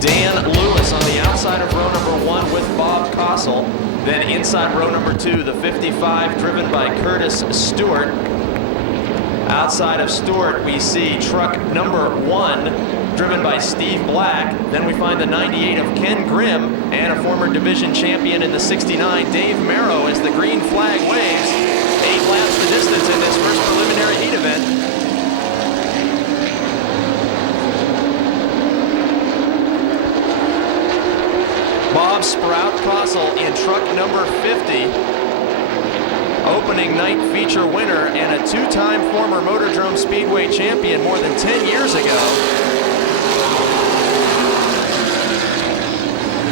Dan Lewis on the outside of row number 1 with Bob Kossel. Then inside row number 2, the 55 driven by Curtis Stewart. Outside of Stewart, we see truck number 1 driven by Steve Black. Then we find the 98 of Ken Grimm and a former division champion in the 69, Dave Merrow, as the green flag waves. 8 laps the distance in this first preliminary heat event. Bob Sprout Kossel in truck number 50. Opening night feature winner and a 2-time former Motordrome Speedway champion more than 10 years ago.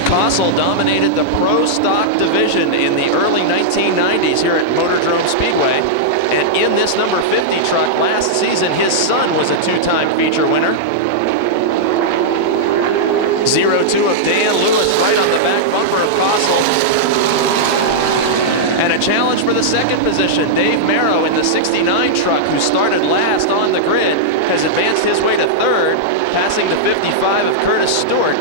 Kossel dominated the pro stock division in the early 1990s here at Motordrome Speedway. And in this number 50 truck last season, his son was a 2-time feature winner. 0-2 of Dan Lewis right on the back bumper of Kossel. And a challenge for the second position. Dave Merrow in the 69 truck, who started last on the grid, has advanced his way to third, passing the 55 of Curtis Stewart.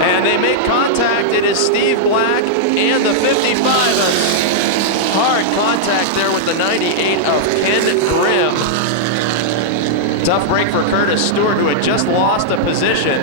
And they make contact. It is Steve Black and the 55. Hard contact there with the 98 of Ken Grimm. Tough break for Curtis Stewart, who had just lost a position.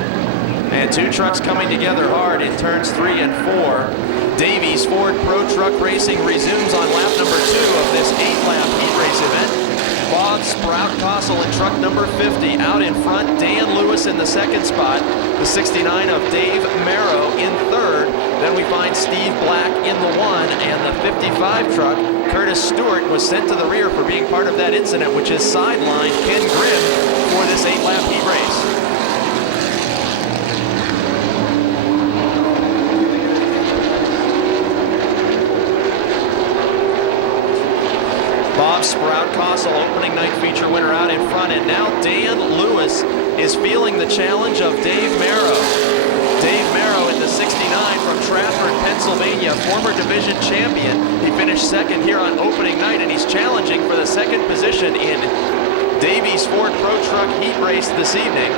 And 2 trucks coming together hard in turns 3 and 4. Davies Ford Pro Truck Racing resumes on lap number 2 of this 8-lap heat race event. Bob Sprout Kossel in truck number 50. Out in front, Dan Lewis in the second spot. The 69 of Dave Merrow in third. Then we find Steve Black in the 1, and the 55 truck, Curtis Stewart, was sent to the rear for being part of that incident, which is sidelined Ken Grimm for this 8-lap heat race. Bob Sprout Kossel, opening night feature winner, out in front, and now Dan Lewis is feeling the challenge of Dave Merrow. Dave Merrow in the 69 from Trafford, Pennsylvania, former division champion. He finished second here on opening night, and he's challenging for the second position in Davies Ford Pro Truck heat race this evening.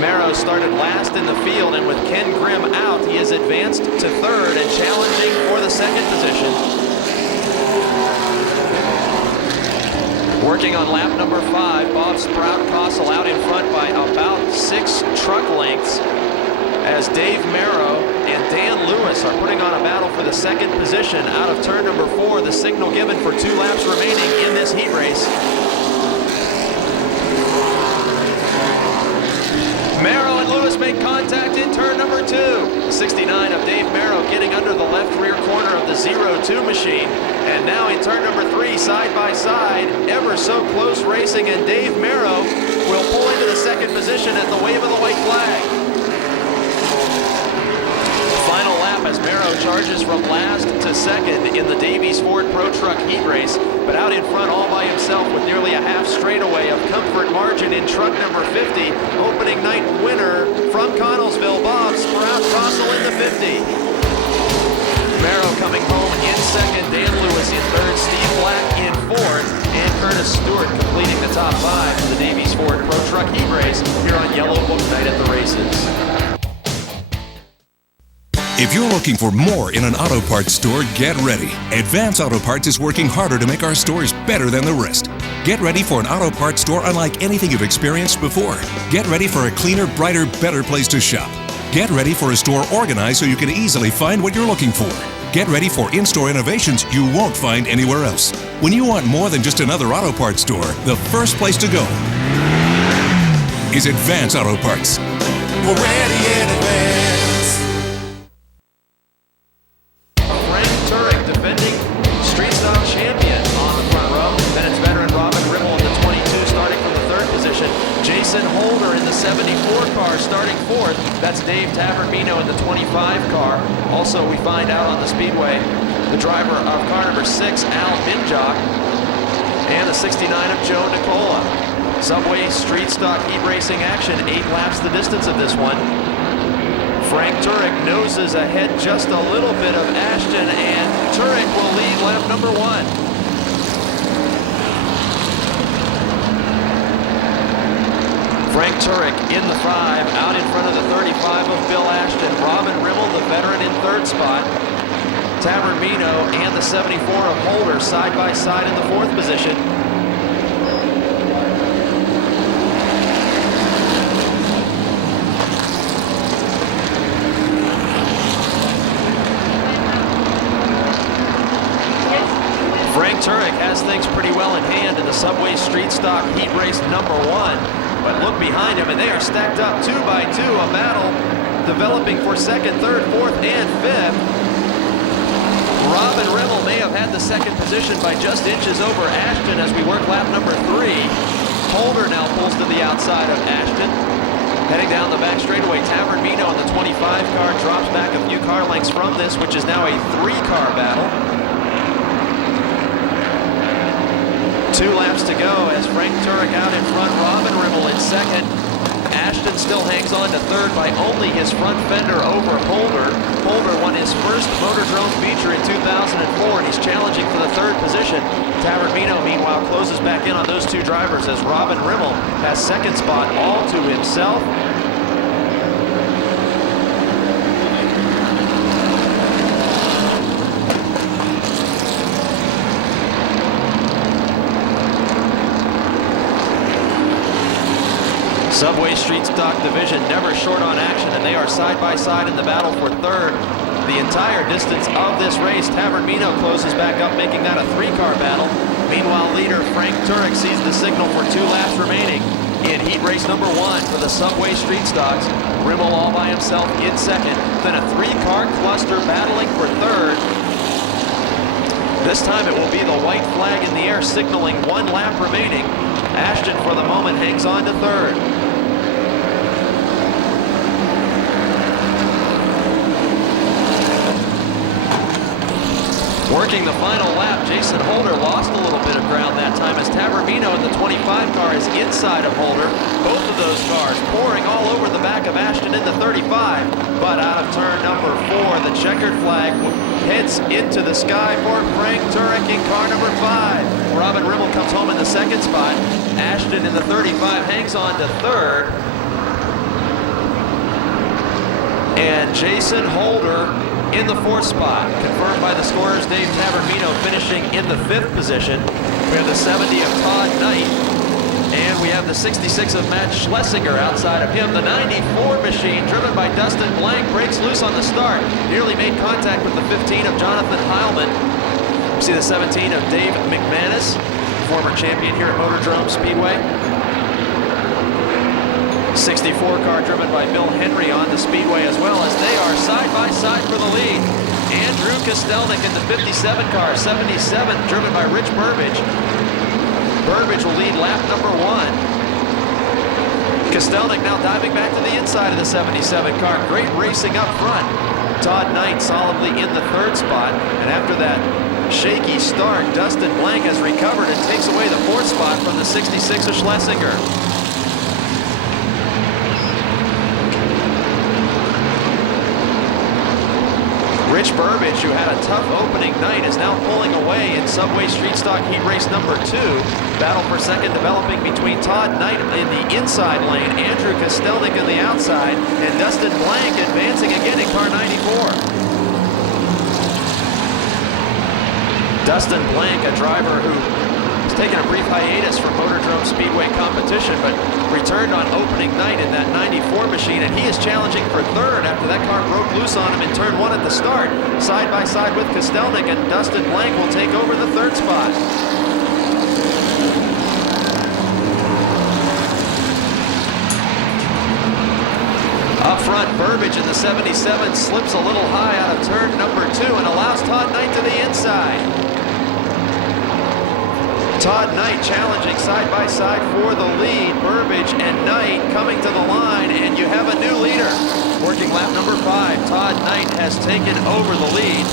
Merrow started last in the field, and with Ken Grimm out, he has advanced to third and challenging for the second position. Working on lap number 5, Bob Sprout Kossel out in front by about 6 truck lengths, as Dave Merrow and Dan Lewis are putting on a battle for the second position out of turn number 4, the signal given for 2 laps remaining in this heat race. Merrow and Lewis make contact in turn number 2. The 69 of Dave Merrow getting under the left rear corner of the 0-2 machine. And now in turn number 3, side by side, ever so close racing, and Dave Merrow will pull into the second position at the wave of the white flag. Final lap as Merrow charges from last to second in the Davies Ford Pro Truck heat race, but out in front all by himself with nearly a half straightaway of comfort margin in truck number 50. Opening night winner from Connellsville, Bob Sprout Kossel in the 50. Merrow coming home in second, Dan Lewis in third, Steve Black in fourth, and Curtis Stewart completing the top 5 for the Davies Ford Pro Truck heat race here on Yellow Book Night at the races. If you're looking for more in an auto parts store, get ready. Advance Auto Parts is working harder to make our stores better than the rest. Get ready for an auto parts store unlike anything you've experienced before. Get ready for a cleaner, brighter, better place to shop. Get ready for a store organized so you can easily find what you're looking for. Get ready for in-store innovations you won't find anywhere else. When you want more than just another auto parts store, the first place to go is Advance Auto Parts. We're ready in advance. Frank Turek, defending Street Stock champion, on the front row. Then it's veteran Robin Ribble in the 22, starting from the third position. Jason Holder in the 74 car, starting fourth. That's Dave Tavermino in the 25 car. Also, we find out on the Speedway, the driver of car number 6, Al Minjock, and the 69 of Joe Nicola. Subway Street Stock heat racing action, 8 laps the distance of this one. Frank Turek noses ahead just a little bit of Ashton, and Turek will lead lap number 1. Frank Turek in the 5, out in front of the 35 of Bill Ashton. Robin Rimmel, the veteran, in 3rd spot. Tavermino and the 74 of Holder side by side in the 4th position. Frank Turek has things pretty well in hand in the Subway Street Stock Heat Race number 1. But look behind him, and they are stacked up 2 by 2. A battle developing for 2nd, 3rd, 4th, and 5th. Robin Rimmel may have had the 2nd position by just inches over Ashton as we work lap number 3. Holder now pulls to the outside of Ashton. Heading down the back straightaway, Tavermino in the 25 car drops back a few car lengths from this, which is now a 3-car battle. 2 laps to go as Frank Turek out in front, Robin Rimmel in 2nd. Ashton still hangs on to 3rd by only his front fender over Holder. Holder won his first Motordrome feature in 2004, and he's challenging for the 3rd position. Tavermino, meanwhile, closes back in on those 2 drivers as Robin Rimmel has 2nd spot all to himself. Subway Street Stock Division never short on action, and they are side by side in the battle for 3rd. The entire distance of this race, Tavermino closes back up, making that a 3-car battle. Meanwhile, leader Frank Turek sees the signal for 2 laps remaining in heat race number 1 for the Subway Street Stocks. Rimmel all by himself in 2nd, then a 3-car cluster battling for 3rd. This time it will be the white flag in the air signaling 1 lap remaining. Ashton for the moment hangs on to 3rd. Working the final lap, Jason Holder lost a little bit of ground that time as Tavermino in the 25 car is inside of Holder. Both of those cars pouring all over the back of Ashton in the 35. But out of turn number 4, the checkered flag heads into the sky for Frank Turek in car number 5. Robin Rimmel comes home in the 2nd spot. Ashton in the 35 hangs on to 3rd. And Jason Holder in the 4th spot, confirmed by the scorers. Dave Tavermino finishing in the 5th position. We have the 70 of Todd Knight, and we have the 66 of Matt Schlesinger outside of him. The 94 machine, driven by Dustin Blank, breaks loose on the start. Nearly made contact with the 15 of Jonathan Heilman. We see the 17 of Dave McManus, former champion here at Motordrome Speedway. 64 car driven by Bill Henry on the Speedway as well, as they are side by side for the lead. Andrew Kostelnik in the 57 car, 77 driven by Rich Burbage. Burbage will lead lap number 1. Kostelnik now diving back to the inside of the 77 car. Great racing up front. Todd Knight solidly in the 3rd spot, and after that shaky start, Dustin Blank has recovered and takes away the 4th spot from the 66 of Schlesinger. Rich Burbage, who had a tough opening night, is now pulling away in Subway Street Stock Heat Race number 2. Battle for 2nd developing between Todd Knight in the inside lane, Andrew Kostelnik in the outside, and Dustin Blank advancing again in car 94. Dustin Blank, a driver who has taken a brief hiatus from Motordrome Speedway competition, but returned on opening night in that 94 machine, and he is challenging for 3rd after that car broke loose on him in turn 1 at the start. Side by side with Kostelnik, and Dustin Blank will take over the 3rd spot. Up front, Burbage in the 77 slips a little high out of turn number 2 and allows Todd Knight to the inside. Todd Knight challenging side by side for the lead. Burbage and Knight coming to the line, and you have a new leader. Working lap number 5, Todd Knight has taken over the lead.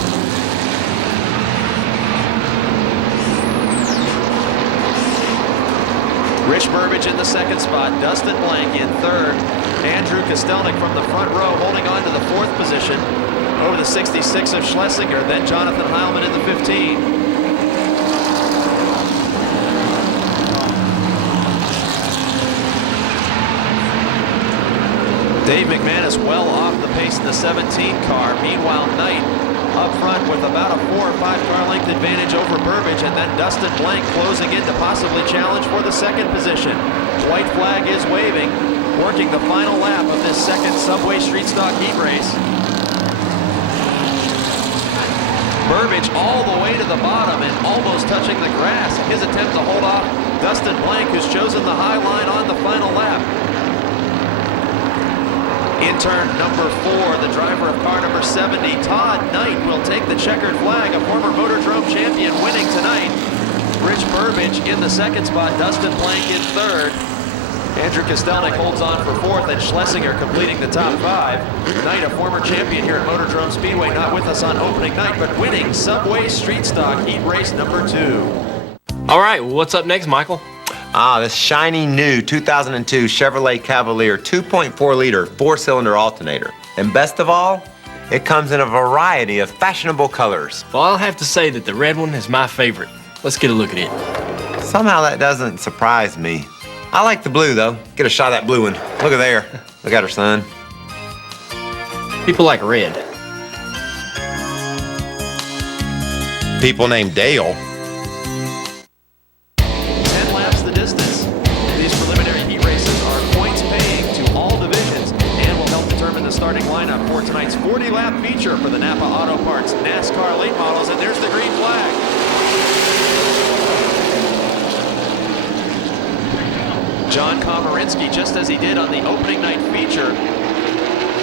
Rich Burbage in the 2nd spot, Dustin Blank in 3rd. Andrew Kostelnik from the front row holding on to the 4th position over the 66 of Schlesinger, then Jonathan Heilman in the 15. Dave McManus well off the pace in the 17 car. Meanwhile, Knight up front with about a 4 or 5 car length advantage over Burbage, and then Dustin Blank closing in to possibly challenge for the second position. White flag is waving, working the final lap of this second Subway Street Stock heat race. Burbage all the way to the bottom and almost touching the grass. His attempt to hold off Dustin Blank, who's chosen the high line on the final lap. In turn number 4, the driver of car number 70, Todd Knight, will take the checkered flag, a former Motordrome champion winning tonight. Rich Burbage in the second spot, Dustin Blank in third. Andrew Kostelnik holds on for fourth, and Schlesinger completing the top 5. Knight, a former champion here at MOTORDROME Speedway, not with us on opening night, but winning Subway Street Stock heat race number 2. All right, well, what's up next, Michael? This shiny new 2002 Chevrolet Cavalier 2.4 liter 4-cylinder alternator. And best of all, it comes in a variety of fashionable colors. Well, I'll have to say that the red one is my favorite. Let's get a look at it. Somehow that doesn't surprise me. I like the blue though. Get a shot of that blue one. Look at there. Look at her, son. People like red. People named Dale. 10 laps the distance. These preliminary heat races are points paying to all divisions and will help determine the starting lineup for tonight's 40-lap feature for the Napa Auto Parts NASCAR late models. And there's the green flag. John Komarinsky, just as he did on the opening night feature,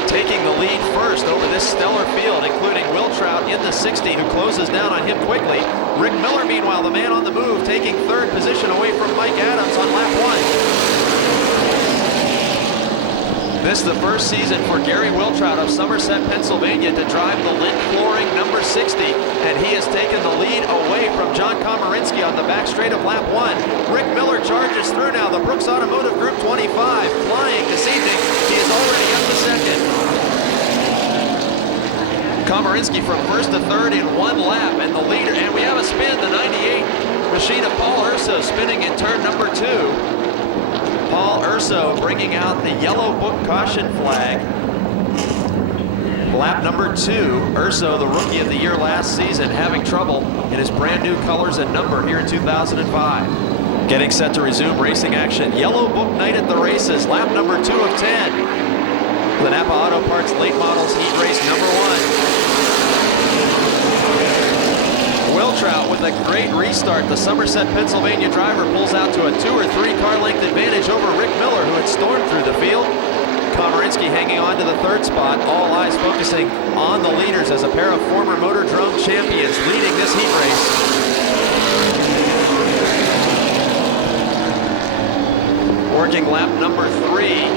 taking the lead first over this stellar field, including Will Trout in the 60, who closes down on him quickly. Rick Miller, meanwhile, the man on the move, taking third position away from Mike Adams on lap 1. This is the first season for Gary Wiltrout of Somerset, Pennsylvania, to drive the Lynn Flooring number 60, and he has taken the lead away from John Komarinsky on the back straight of lap 1. Rick Miller charges through now, the Brooks Automotive Group 25, flying this evening. He is already up to second. Komarinsky from first to third in 1 lap, and the leader, and we have a spin, the 98 machine of Paul Urso spinning in turn number 2. Paul Urso bringing out the yellow book caution flag. Lap number 2, Urso, the rookie of the year last season, having trouble in his brand new colors and number here in 2005. Getting set to resume racing action. Yellow book night at the races, lap number 2 of 10. The Napa Auto Parts late models heat race number 1. Wiltrout with a great restart. The Somerset, Pennsylvania driver pulls out to a 2 or 3 car length advantage over Rick Miller, who had stormed through the field. Komarinsky hanging on to the 3rd spot. All eyes focusing on the leaders as a pair of former Motordrome champions leading this heat race. Working lap number 3.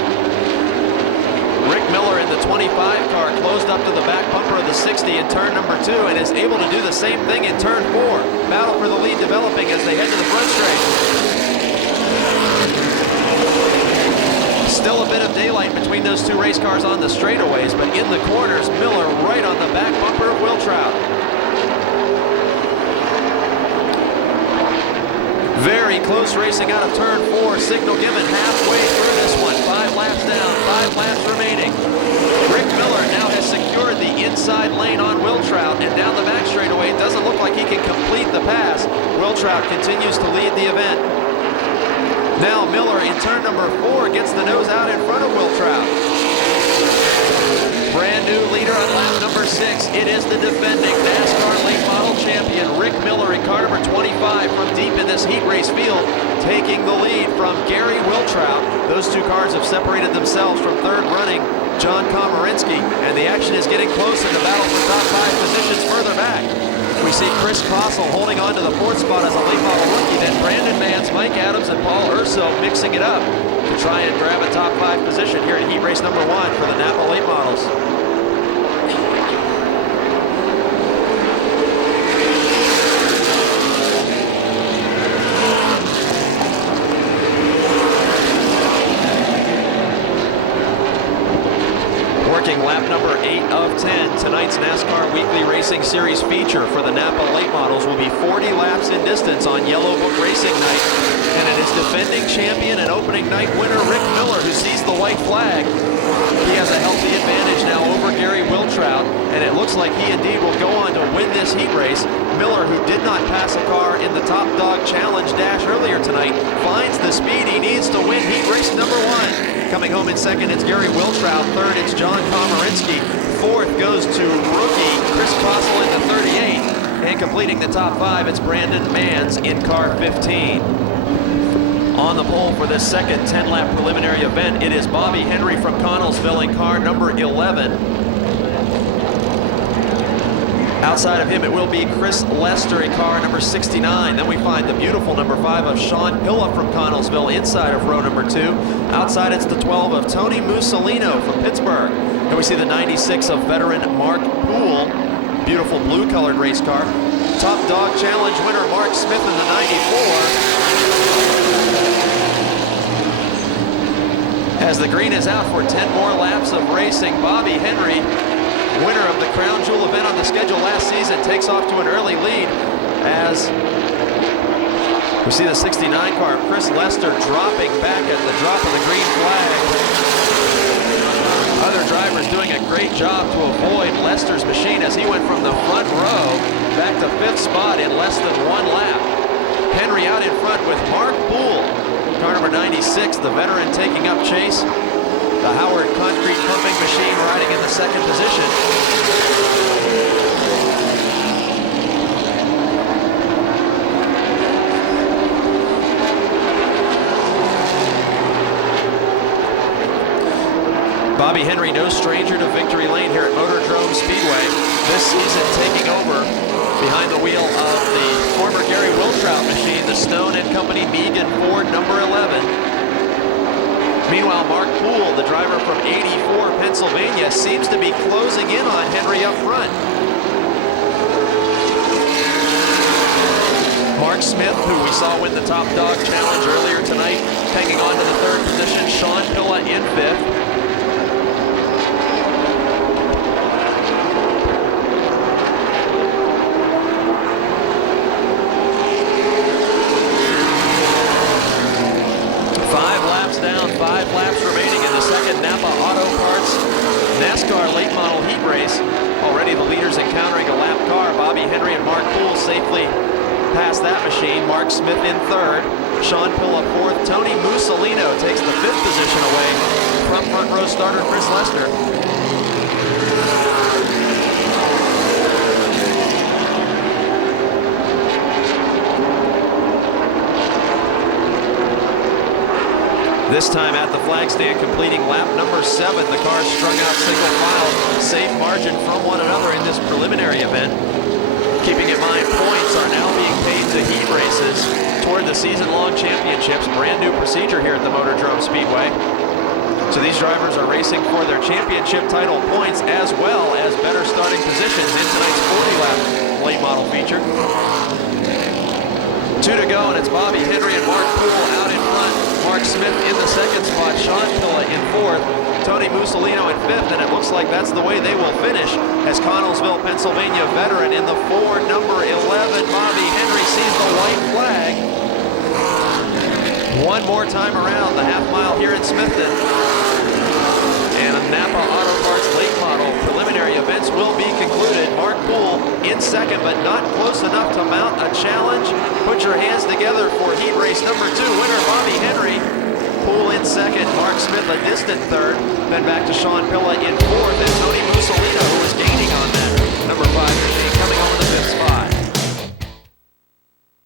Rick Miller in the 25 car closed up to the back bumper of the 60 in turn number 2 and is able to do the same thing in turn 4. Battle for the lead developing as they head to the front straight. Still a bit of daylight between those 2 race cars on the straightaways, but in the corners, Miller right on the back bumper of Wiltrout. Very close racing out of turn 4. Signal given halfway through this one. 5 laps down, 5 laps remaining. Rick Miller now has secured the inside lane on Wiltrout, and down the back straightaway, it doesn't look like he can complete the pass. Wiltrout continues to lead the event. Now Miller in turn number 4 gets the nose out in front of Wiltrout. Brand new leader on lap number 6. It is the defending NASCAR late model champion, Rick Miller, in car number 25 from deep in this heat race field, taking the lead from Gary Wiltrout. Those 2 cars have separated themselves from third running John Komarinsky, and the action is getting close in the battle for top 5 positions further back. We see Chris Crossell holding on to the 4th spot as a late model rookie, then Brandon Vance, Mike Adams, and Paul Urso mixing it up to try and grab a top 5 position here in heat race number 1 for the Napa late models. Lap number 8 of 10. Tonight's NASCAR Weekly Racing Series feature for the Napa late models will be 40 laps in distance on Yellow Book Racing night. And it is defending champion and opening night winner Rick Miller who sees the white flag. He has a healthy advantage now over Gary Wiltrout, and it looks like he indeed will go on to win this heat race. Miller, who did not pass a car in the Top Dog Challenge Dash earlier tonight, finds the speed he needs to win heat race number 1. Coming home in second, it's Gary Wiltrout. Third, it's John Komarinsky. Fourth goes to rookie Chris Fossil in the 38. And completing the top 5, it's Brandon Manns in car 15. On the pole for this second 10-lap preliminary event, it is Bobby Henry from Connellsville in car number 11. Outside of him, it will be Chris Lester in car number 69. Then we find the beautiful number 5 of Sean Pilla from Connellsville inside of row number 2. Outside, it's the 12 of Tony Mussolino from Pittsburgh. And we see the 96 of veteran Mark Poole. Beautiful blue-colored race car. Top Dog Challenge winner Mark Smith in the 94. As the green is out for 10 more laps of racing, Bobby Henry, winner of the Crown Jewel event on the schedule last season, takes off to an early lead as we see the 69 car, Chris Lester, dropping back at the drop of the green flag. Other drivers doing a great job to avoid Lester's machine as he went from the front row back to 5th spot in less than 1 lap. Henry out in front with Mark Poole. Car number 96, the veteran, taking up chase. The Howard concrete pumping machine riding in the second position. Bobby Henry, no stranger to victory lane here at MOTORDROME Speedway. This season taking over behind the wheel of the former Gary Wiltrout machine, the Stone & Company Megan Ford number 11. Meanwhile, Mark Poole, the driver from 84 Pennsylvania, seems to be closing in on Henry up front. Mark Smith, who we saw win the Top Dog Challenge earlier tonight, hanging on to the 3rd position. Sean Pilla in 5th. Down, 5 laps remaining in the second Napa Auto Parts Nascar late model heat race. Already the leaders encountering a lap car. Bobby Henry and Mark Poole safely past that machine. Mark Smith in 3rd. Sean Pilla 4th. Tony Mussolino takes the 5th position away from front row starter Chris Lester. This time at the flag stand, completing lap number 7. The cars strung out single file, safe margin from one another in this preliminary event. Keeping in mind, points are now being paid to heat races toward the season-long championships. Brand new procedure here at the MOTORDROME Speedway. So these drivers are racing for their championship title points as well as better starting positions in tonight's 40-lap late model feature. 2 to go, and it's Bobby Henry and Mark Poole out in front. Mark Smith in the 2nd spot, Sean Pilla in 4th, Tony Mussolino in 5th, and it looks like that's the way they will finish as Connellsville, Pennsylvania veteran in the Ford number 11. Bobby Henry sees the white flag. One more time around the half mile here in Smithton. And Napa Auto Parts late model preliminary events will be concluded. Mark Poole in 2nd, but not close enough to mount a challenge. Put your hands together for heat race number 2 winner Bobby Henry. Poole in 2nd, Mark Smith a distant 3rd, then back to Sean Pilla in 4th, and Tony Mussolino, who was gaining on that number 5 machine, coming home in the 5th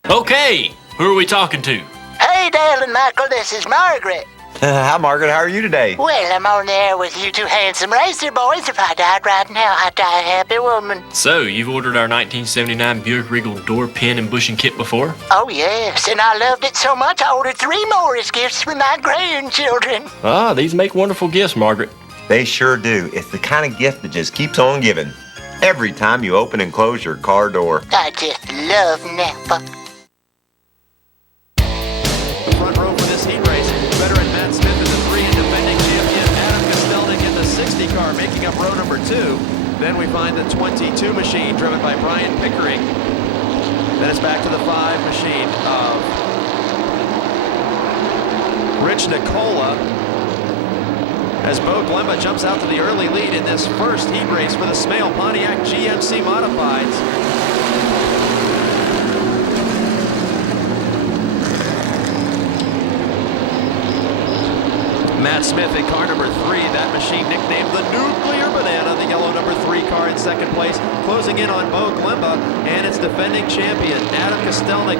spot. Okay, who are we talking to? Hey, Dale and Michael, this is Margaret. Hi, Margaret. How are you today? Well, I'm on the air with you 2 handsome racer boys. If I died right now, I'd die a happy woman. So, you've ordered our 1979 Buick Regal door pin and bushing kit before? Oh, yes, and I loved it so much I ordered 3 more as gifts for my grandchildren. Ah, these make wonderful gifts, Margaret. They sure do. It's the kind of gift that just keeps on giving. Every time you open and close your car door. I just love Napa. Front row for this heat race. Veteran Matt Smith in the 3 and defending champion Adam Kostelnik in the 60 car, making up row number 2. Then we find the 22 machine driven by Brian Pickering. Then it's back to the 5 machine of Rich Nicola. as Bo Glemba jumps out to the early lead in this first heat race for the Smale Pontiac GMC Modifieds. Matt Smith in car number 3, that machine nicknamed the Nuclear Banana, the yellow number 3 car in second place, closing in on Bo Glemba and its defending champion, Adam Kostelnik,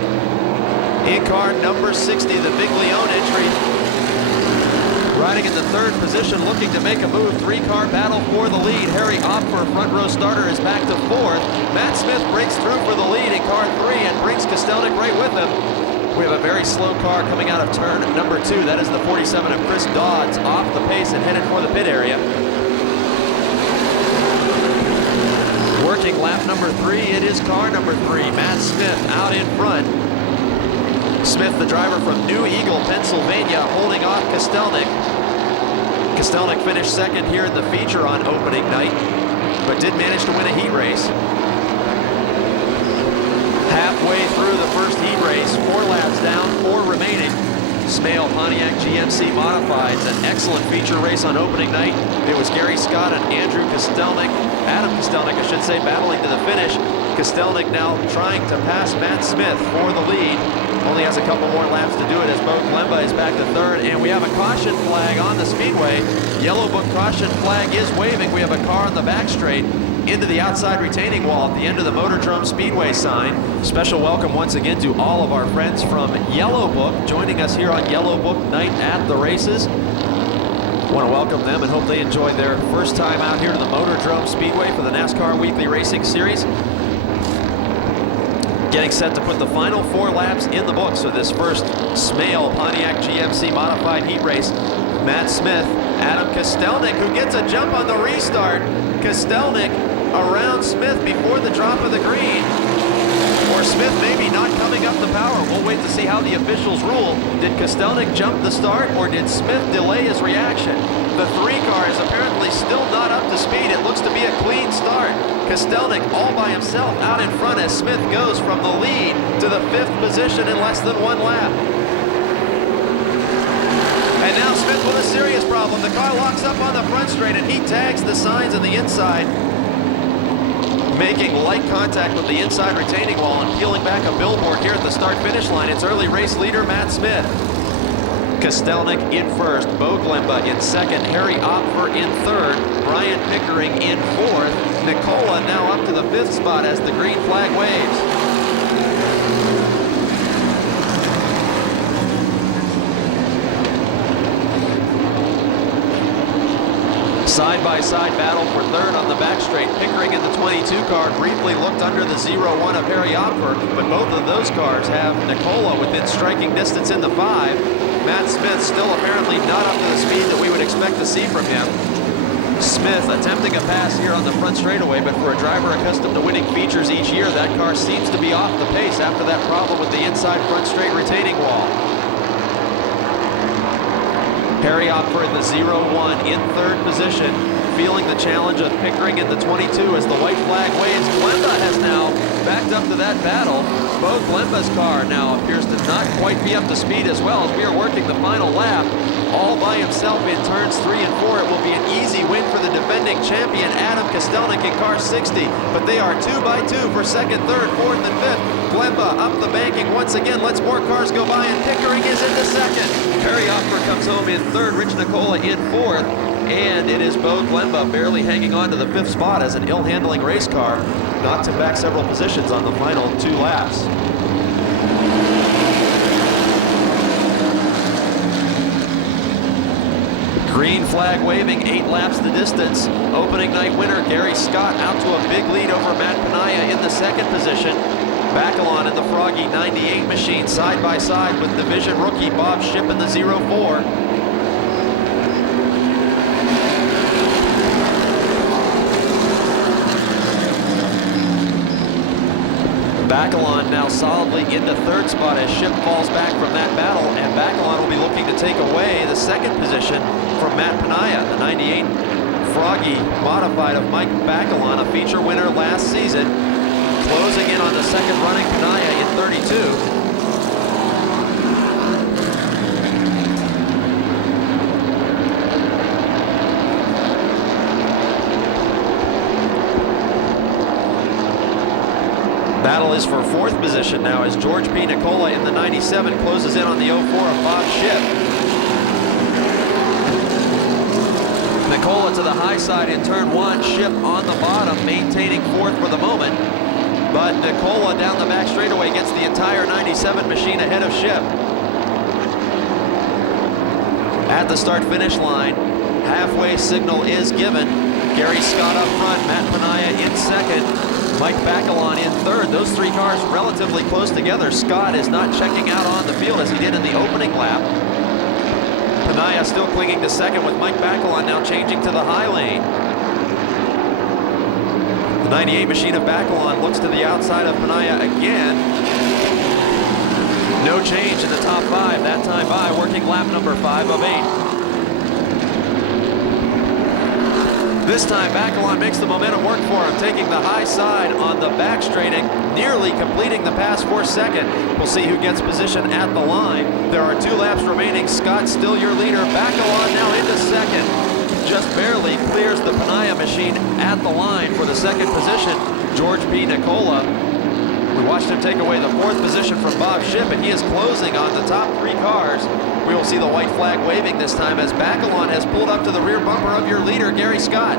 in car number 60, the Big Leon entry. Riding in the third position, looking to make a move, 3-car battle for the lead. Harry Opfer, front row starter, is back to 4th. Matt Smith breaks through for the lead in car 3 and brings Kostelnik right with him. We have a very slow car coming out of turn number 2. That is the 47 of Chris Dodds, off the pace and headed for the pit area. Working lap number 3, it is car number 3. Matt Smith out in front. Smith, the driver from New Eagle, Pennsylvania, holding off Kostelnik. Kostelnik finished second here in the feature on opening night, but did manage to win a heat race. Halfway through the first heat race, 4 laps down, 4 remaining. Smale Pontiac GMC Modifieds, an excellent feature race on opening night. It was Gary Scott and Andrew Kostelnik, Adam Kostelnik, I should say, battling to the finish. Kostelnik now trying to pass Matt Smith for the lead. Only has a couple more laps to do it as Bo Glemba is back to 3rd, and we have a caution flag on the speedway. Yellow book caution flag is waving. We have a car on the back straight into the outside retaining wall at the end of the MOTORDROME Speedway sign. Special welcome once again to all of our friends from Yellow Book joining us here on Yellow Book night at the races. Want to welcome them and hope they enjoy their first time out here to the MOTORDROME Speedway for the NASCAR Weekly Racing Series. Getting set to put the final 4 laps in the books of this first Smale Pontiac GMC Modified heat race. Matt Smith, Adam Kostelnik, who gets a jump on the restart. Kostelnik around Smith before the drop of the green. Or Smith maybe not coming up the power. We'll wait to see how the officials rule. Did Kostelnik jump the start, or did Smith delay his reaction? The 3 car is apparently still not up to speed. It looks to be a clean start. Kostelnik all by himself out in front as Smith goes from the lead to the 5th position in less than 1 lap. And now Smith with a serious problem. The car locks up on the front straight and he tags the signs on the inside, making light contact with the inside retaining wall and peeling back a billboard here at the start-finish line. It's early race leader Matt Smith. Kostelnik in 1st, Bo Glemba in 2nd, Harry Opfer in 3rd, Brian Pickering in 4th, Nicola now up to the 5th spot as the green flag waves. Side-by-side battle for 3rd on the back straight. Pickering in the 22 car briefly looked under the 0-1 of Harry Opfer, but both of those cars have Nicola within striking distance in the 5. Matt Smith still apparently not up to the speed that we would expect to see from him. Smith attempting a pass here on the front straightaway, but for a driver accustomed to winning features each year, that car seems to be off the pace after that problem with the inside front straight retaining wall. Harry Opfer in the 0-1 in 3rd position, feeling the challenge of Pickering in the 22 as the white flag waves. Glemba has now backed up to that battle. Bo Glemba's car now appears to not quite be up to speed as well as we are working the final lap. All by himself in turns 3 and 4. It will be an easy win for the defending champion Adam Kostelnik in car 60, but they are 2 by 2 for 2nd, 3rd, 4th, and 5th. Glemba up the banking once again, lets more cars go by, and Pickering is into 2nd. Harry Opfer comes home in 3rd, Rich Nicola in 4th, and it is Bo Glemba barely hanging on to the 5th spot as an ill-handling race car knocked him back several positions on the final 2 laps. Green flag waving, 8 laps the distance. Opening night winner Gary Scott out to a big lead over Matt Panaya in the 2nd position. Bacalon in the Froggy 98 machine side by side with division rookie Bob Shipp in the 04. Bacalon now solidly into 3rd spot as Shipp falls back from that battle, and Bacalon will be looking to take away the 2nd position from Matt Panaya. The 98 Froggy modified of Mike Bacalon, a feature winner last season, closing in on the 2nd running Panaya in 32. is for fourth position now as George P. Nicola in the 97 closes in on the 04 of Bob Shipp. Nicola to the high side in turn one, Shipp on the bottom, maintaining fourth for the moment. But Nicola down the back straightaway gets the entire 97 machine ahead of Shipp. At the start-finish line, halfway signal is given. Gary Scott up front, Matt Panaya in second, Mike Bacalon in third. Those three cars relatively close together. Scott is not checking out on the field as he did in the opening lap. Panaya still clinging to second with Mike Bacalon now changing to the high lane. The 98 machine of Bacalon looks to the outside of Panaya again. No change in the top five that time by, working lap number 5 of 8. This time Bacalon makes the momentum work for him, taking the high side on the back straight and nearly completing the pass for second. We'll see who gets position at the line. There are 2 laps remaining. Scott still your leader. Bacalon now into second. Just barely clears the Panaya machine at the line for the second position. George P. Nicola. We watched him take away the fourth position from Bob Shipp, and he is closing on the top 3 cars. We will see the white flag waving this time as Bacalon has pulled up to the rear bumper of your leader, Gary Scott.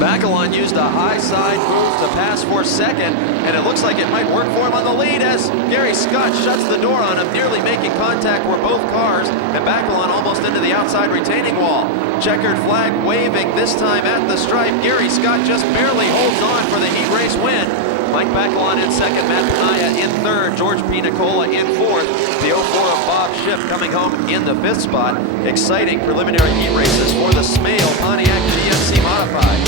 Bacalon used a high side move to pass for second, and it looks like it might work for him on the lead as Gary Scott shuts the door on him, nearly making contact where both cars, and Bacalon almost into the outside retaining wall. Checkered flag waving this time at the stripe. Gary Scott just barely holds on for the heat race win. Mike Bacalon in second, Matt Panaya in third, George P. Nicola in fourth. The 04 of Bob Shipp coming home in the 5th spot. Exciting preliminary heat races for the Smale Pontiac GMC Modified.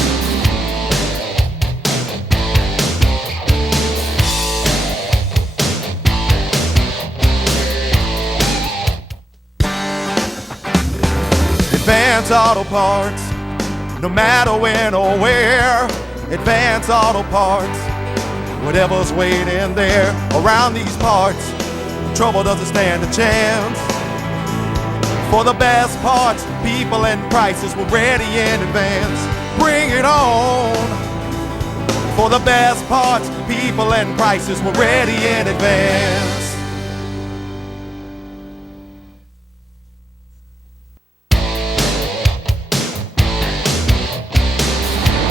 Advance Auto Parts, no matter when or where. Advance Auto Parts, whatever's waiting there. Around these parts, trouble doesn't stand a chance. For the best parts, people and prices, we're ready in advance. Bring it on. For the best parts, people and prices, we're ready in advance.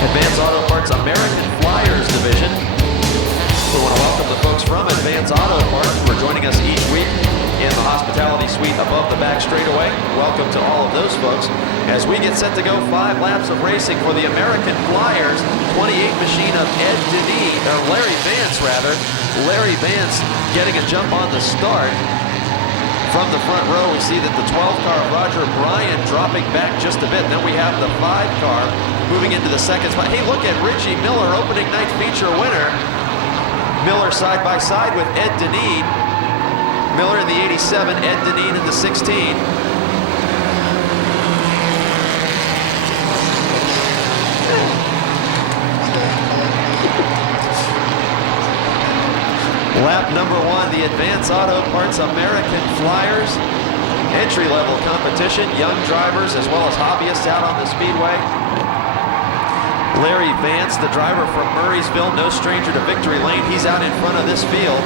Advance Auto Parts American Flyers Division. We want to welcome the folks from Advance Auto Parts who are joining us each week in the hospitality suite above the back straightaway. Welcome to all of those folks as we get set to go 5 laps of racing for the American Flyers 28 machine of Larry Vance rather. Larry Vance getting a jump on the start. From the front row, we see that the 12 car of Roger Bryan dropping back just a bit. Then we have the 5 car moving into the second spot. Hey, look at Richie Miller, opening night feature winner. Miller side by side with Ed Deneen. Miller in the 87, Ed Deneen in the 16. Lap number 1, the Advance Auto Parts American Flyers. Entry-level competition, young drivers as well as hobbyists out on the speedway. Larry Vance, the driver from Murraysville, no stranger to victory lane. He's out in front of this field.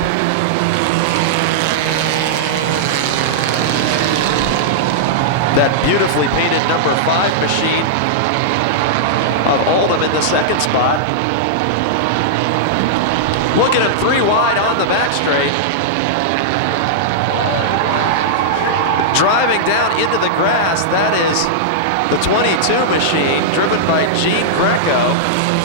That beautifully painted number 5 machine of Oldham in the second spot. Look at him, 3 wide on the back straight. Driving down into the grass, that is the 22 machine, driven by Gene Greco,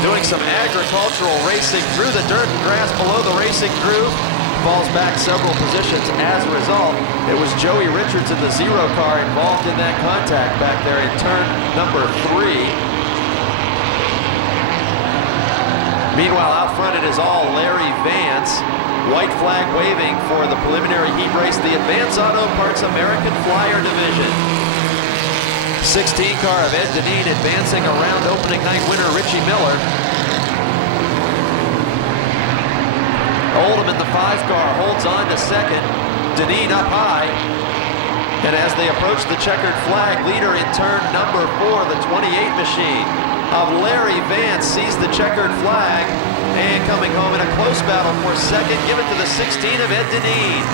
doing some agricultural racing through the dirt and grass below the racing groove. Falls back several positions as a result. It was Joey Richards in the 0 car involved in that contact back there in turn number 3. Meanwhile, out front it is all Larry Vance. White flag waving for the preliminary heat race, the Advance Auto Parts American Flyer Division. 16 car of Ed Deneen advancing around opening night winner Richie Miller. Oldham in the 5 car holds on to second. Deneen up high. And as they approach the checkered flag, leader in turn number 4, the 28 machine of Larry Vance sees the checkered flag and coming home in a close battle for second. Give it to the 16 of Ed Deneen.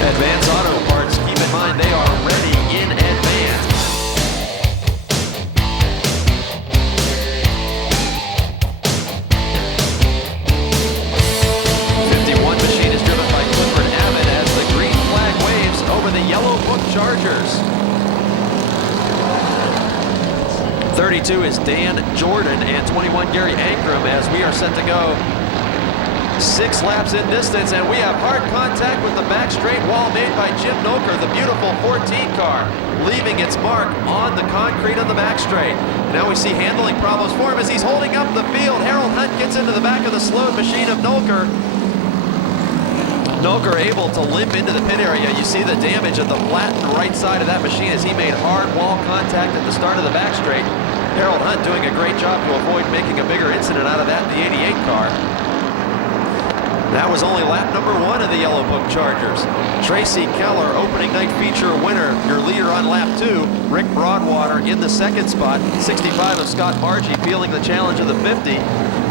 Advance Auto Parts, keep in mind they are ready in advance. The Yellow Book Chargers. 32 is Dan Jordan and 21 Gary Ankrum as we are set to go 6 laps in distance, and we have hard contact with the back straight wall made by Jim Noker, the beautiful 14 car, leaving its mark on the concrete on the back straight. Now we see handling problems for him as he's holding up the field. Harold Hunt gets into the back of the slowed machine of Noker. Noker able to limp into the pit area. You see the damage of the flattened right side of that machine as he made hard wall contact at the start of the back straight. Harold Hunt doing a great job to avoid making a bigger incident out of that in the 88 car. That was only lap number 1 of the Yellow Book Chargers. Tracy Keller, opening night feature winner. Your leader on lap 2, Rick Broadwater in the second spot. 65 of Scott Margie feeling the challenge of the 50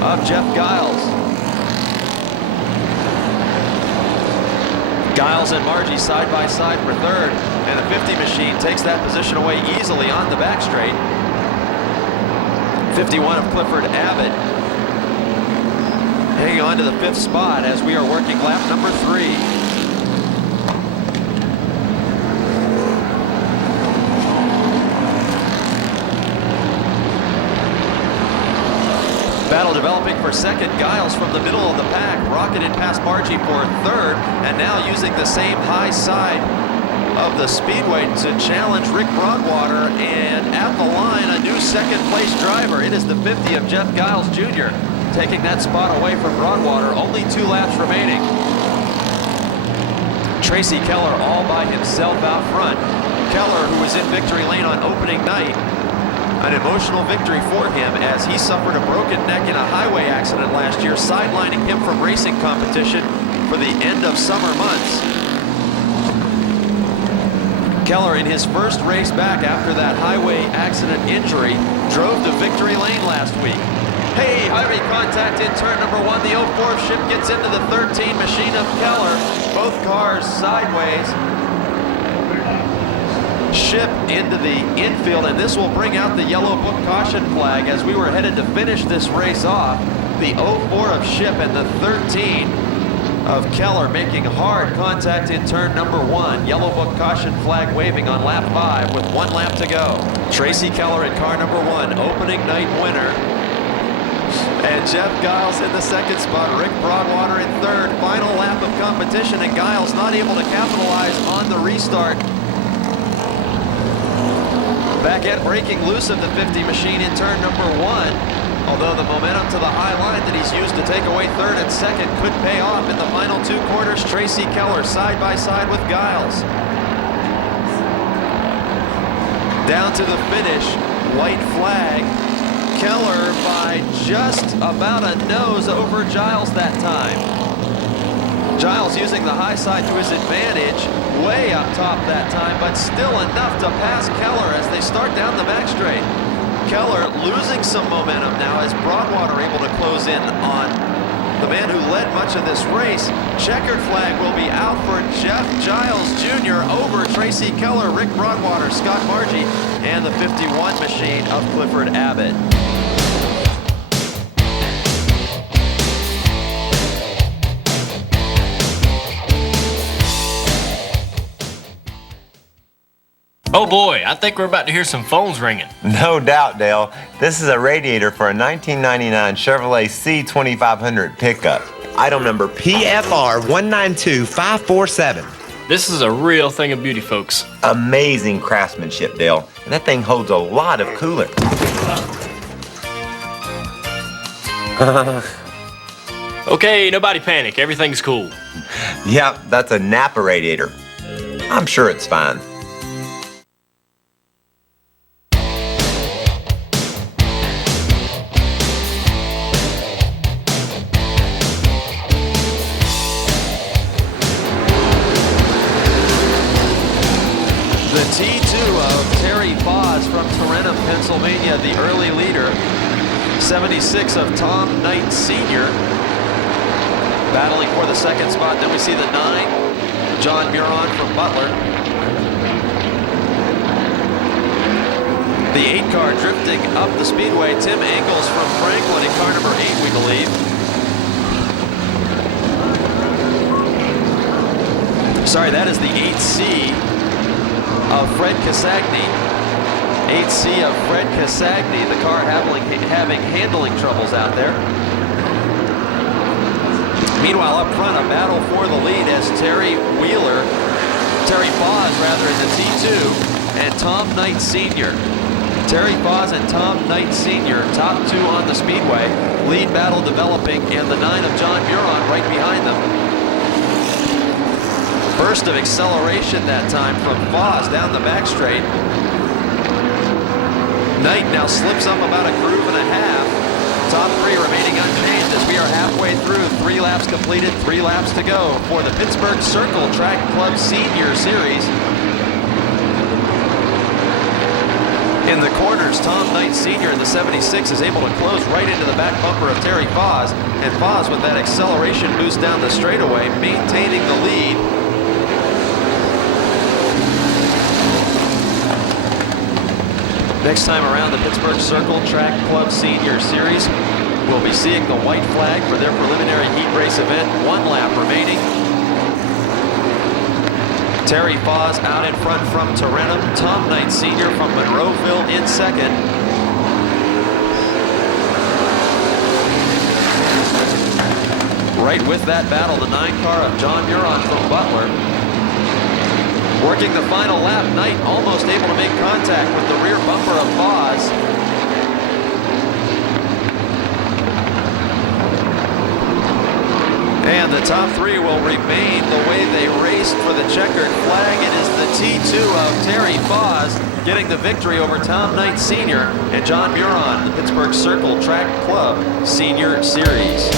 of Jeff Giles. Giles and Margie side by side for third, and the 50 machine takes that position away easily on the back straight. 51 of Clifford Abbott hanging on to the 5th spot as we are working lap number 3. Battle developing for second. Giles from the middle of the pack rocketed past Margie for third, and now using the same high side of the speedway to challenge Rick Broadwater, and at the line a new second place driver. It is the 50 of Jeff Giles Jr. taking that spot away from Broadwater. Only 2 laps remaining. Tracy Keller all by himself out front. Keller, who was in victory lane on opening night. An emotional victory for him as he suffered a broken neck in a highway accident last year, sidelining him from racing competition for the end of summer months. Keller, in his first race back after that highway accident injury, drove to victory lane last week. Hey, heavy contact in turn number 1. The 04 Ship gets into the 13 machine of Keller. Both cars sideways. Ship into the infield, and this will bring out the Yellow Book caution flag as we were headed to finish this race off. The 04 of Ship and the 13 of Keller making hard contact in turn number 1. Yellow Book caution flag waving on lap 5 with 1 lap to go. Tracy Keller in car number 1, opening night winner. And Jeff Giles in the second spot, Rick Broadwater in third. Final lap of competition, and Giles not able to capitalize on the restart. Back end breaking loose of the 50 machine in turn number 1. Although the momentum to the high line that he's used to take away third and second could pay off in the final 2 quarters. Tracy Keller side by side with Giles. Down to the finish, white flag. Keller by just about a nose over Giles that time. Giles using the high side to his advantage, way up top that time, but still enough to pass Keller as they start down the back straight. Keller losing some momentum now as Broadwater able to close in on the man who led much of this race. Checkered flag will be out for Jeff Giles Jr. over Tracy Keller, Rick Broadwater, Scott Margie, and the 51 machine of Clifford Abbott. Oh boy, I think we're about to hear some phones ringing. No doubt, Dale. This is a radiator for a 1999 Chevrolet C2500 pickup. Item number PFR 192547. This is a real thing of beauty, folks. Amazing craftsmanship, Dale. And that thing holds a lot of coolant. Okay, nobody panic. Everything's cool. Yep, that's a Napa radiator. I'm sure it's fine. T2 of Terry Foz from Tarentum, Pennsylvania, the early leader. 76 of Tom Knight Sr. battling for the second spot. Then we see the 9, John Muron from Butler. The 8 car drifting up the speedway, Tim Engels from Franklin in car number 8, we believe. Sorry, that is the 8C of Fred Casagny. 8C of Fred Casagny, the car having handling troubles out there. Meanwhile, up front, a battle for the lead as Terry Foz in the T2, and Tom Knight Sr. Terry Foz and Tom Knight Sr., top 2 on the speedway. Lead battle developing, and the 9 of John Muron right behind them. Burst of acceleration that time from Foz down the back straight. Knight now slips up about a groove and a half. Top 3 remaining unchanged as we are halfway through. 3 laps completed, 3 laps to go for the Pittsburgh Circle Track Club Senior Series. In the corners, Tom Knight Sr. in the 76 is able to close right into the back bumper of Terry Foz, and Foz with that acceleration boost down the straightaway, maintaining the lead. Next time around, the Pittsburgh Circle Track Club Senior Series will be seeing the white flag for their preliminary heat race event. 1 lap remaining. Terry Foz out in front from Tarentum. Tom Knight Sr. from Monroeville in second. Right with that battle, the 9 car of John Muron from Butler. Working the final lap, Knight almost able to make contact with the rear bumper of Foz. And the top 3 will remain the way they raced for the checkered flag. It is the T2 of Terry Foz getting the victory over Tom Knight Sr. and John Muron, the Pittsburgh Circle Track Club Senior Series.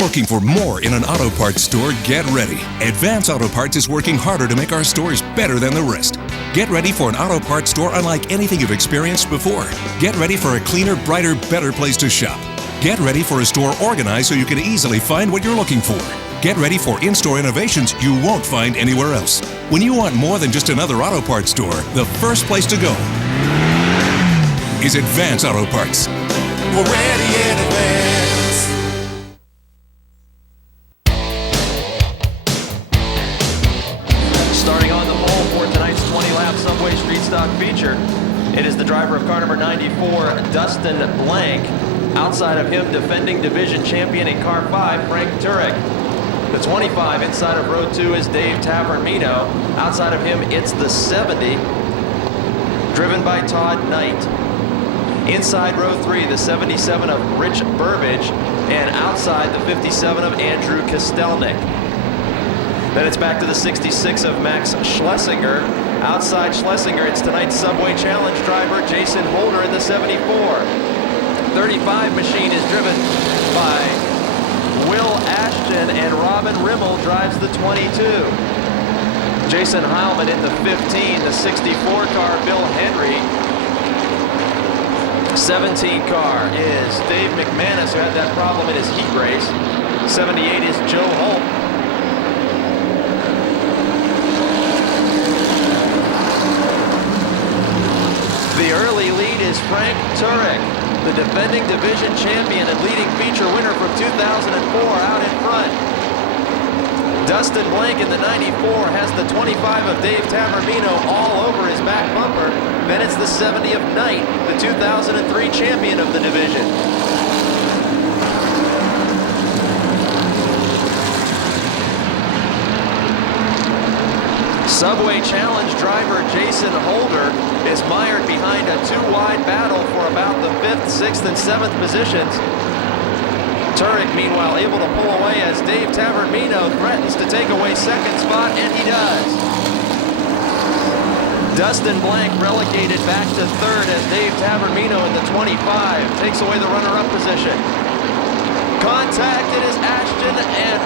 looking for more in an auto parts store, get ready. Advance Auto Parts is working harder to make our stores better than the rest. Get ready for an auto parts store unlike anything you've experienced before. Get ready for a cleaner, brighter, better place to shop. Get ready for a store organized so you can easily find what you're looking for. Get ready for in-store innovations you won't find anywhere else. When you want more than just another auto parts store, the first place to go is Advance Auto Parts. We're ready in advance. Starting on the pole for tonight's 20-lap Subway Street Stock feature, it is the driver of car number 94, Dustin Blank. Outside of him, defending division champion in car 5, Frank Turek. The 25 inside of row 2 is Dave Tavermino. Outside of him, it's the 70, driven by Todd Knight. Inside row 3, the 77 of Rich Burbage, and outside the 57 of Andrew Kostelnik. Then it's back to the 66 of Max Schlesinger. Outside Schlesinger, it's tonight's Subway Challenge driver, Jason Holder in the 74. 35 machine is driven by Will Ashton, and Robin Rimmel drives the 22. Jason Heilman in the 15, the 64 car, Bill Henry. 17 car is Dave McManus, who had that problem in his heat race. 78 is Joe Holt. The early lead is Frank Turek, the defending division champion and leading feature winner from 2004, out in front. Dustin Blank in the 94 has the 25 of Dave Tavermino all over his back bumper. Then it's the 70 of Knight, the 2003 champion of the division. Subway Challenge driver Jason Holder is mired behind a two-wide battle for about the 5th, 6th, and 7th positions. Turek, meanwhile, able to pull away as Dave Tavermino threatens to take away second spot, and he does. Dustin Blank relegated back to 3rd as Dave Tavermino in the 25 takes away the runner-up position. Contact, it is Ashton, and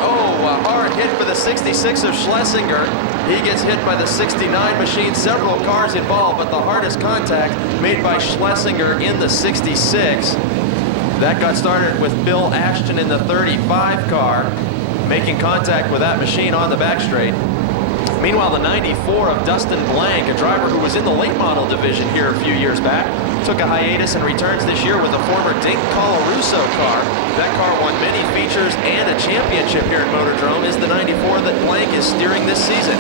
a hard hit for the 66 of Schlesinger. He gets hit by the 69 machine, several cars involved, but the hardest contact made by Schlesinger in the 66. That got started with Bill Ashton in the 35 car, making contact with that machine on the back straight. Meanwhile, the 94 of Dustin Blank, a driver who was in the late model division here a few years back, took a hiatus and returns this year with a former Dink Colarusso car. That car won many features and a championship here at Motordrome, is the 94 that Blank is steering this season.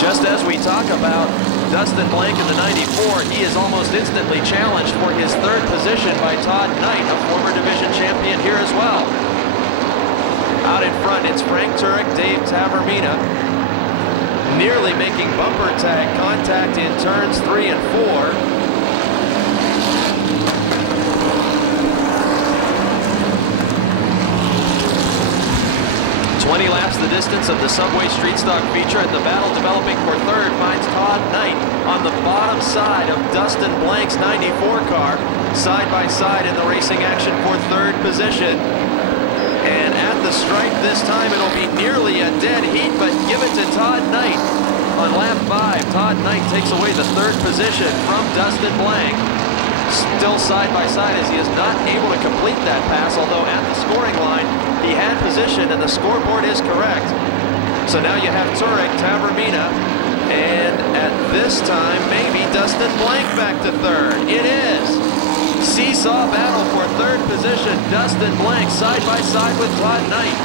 Just as we talk about Dustin Blank in the 94, he is almost instantly challenged for his 3rd position by Todd Knight, a former division champion here as well. Out in front, it's Frank Turek, Dave Tavermino, nearly making bumper tag contact in turns 3 and 4. 20 laps the distance of the Subway Street Stock feature, and the battle developing for 3rd finds Todd Knight on the bottom side of Dustin Blank's 94 car, side by side in the racing action for 3rd position. And at the stripe this time, it'll be nearly a dead heat, but give it to Todd Knight. On lap 5, Todd Knight takes away the 3rd position from Dustin Blank. Still side by side as he is not able to complete that pass, although at the scoring line, he had position and the scoreboard is correct. So now you have Turek, Tavermino, and at this time, maybe Dustin Blank back to 3rd. It is. Seesaw battle for 3rd position. Dustin Blank side by side with Todd Knight.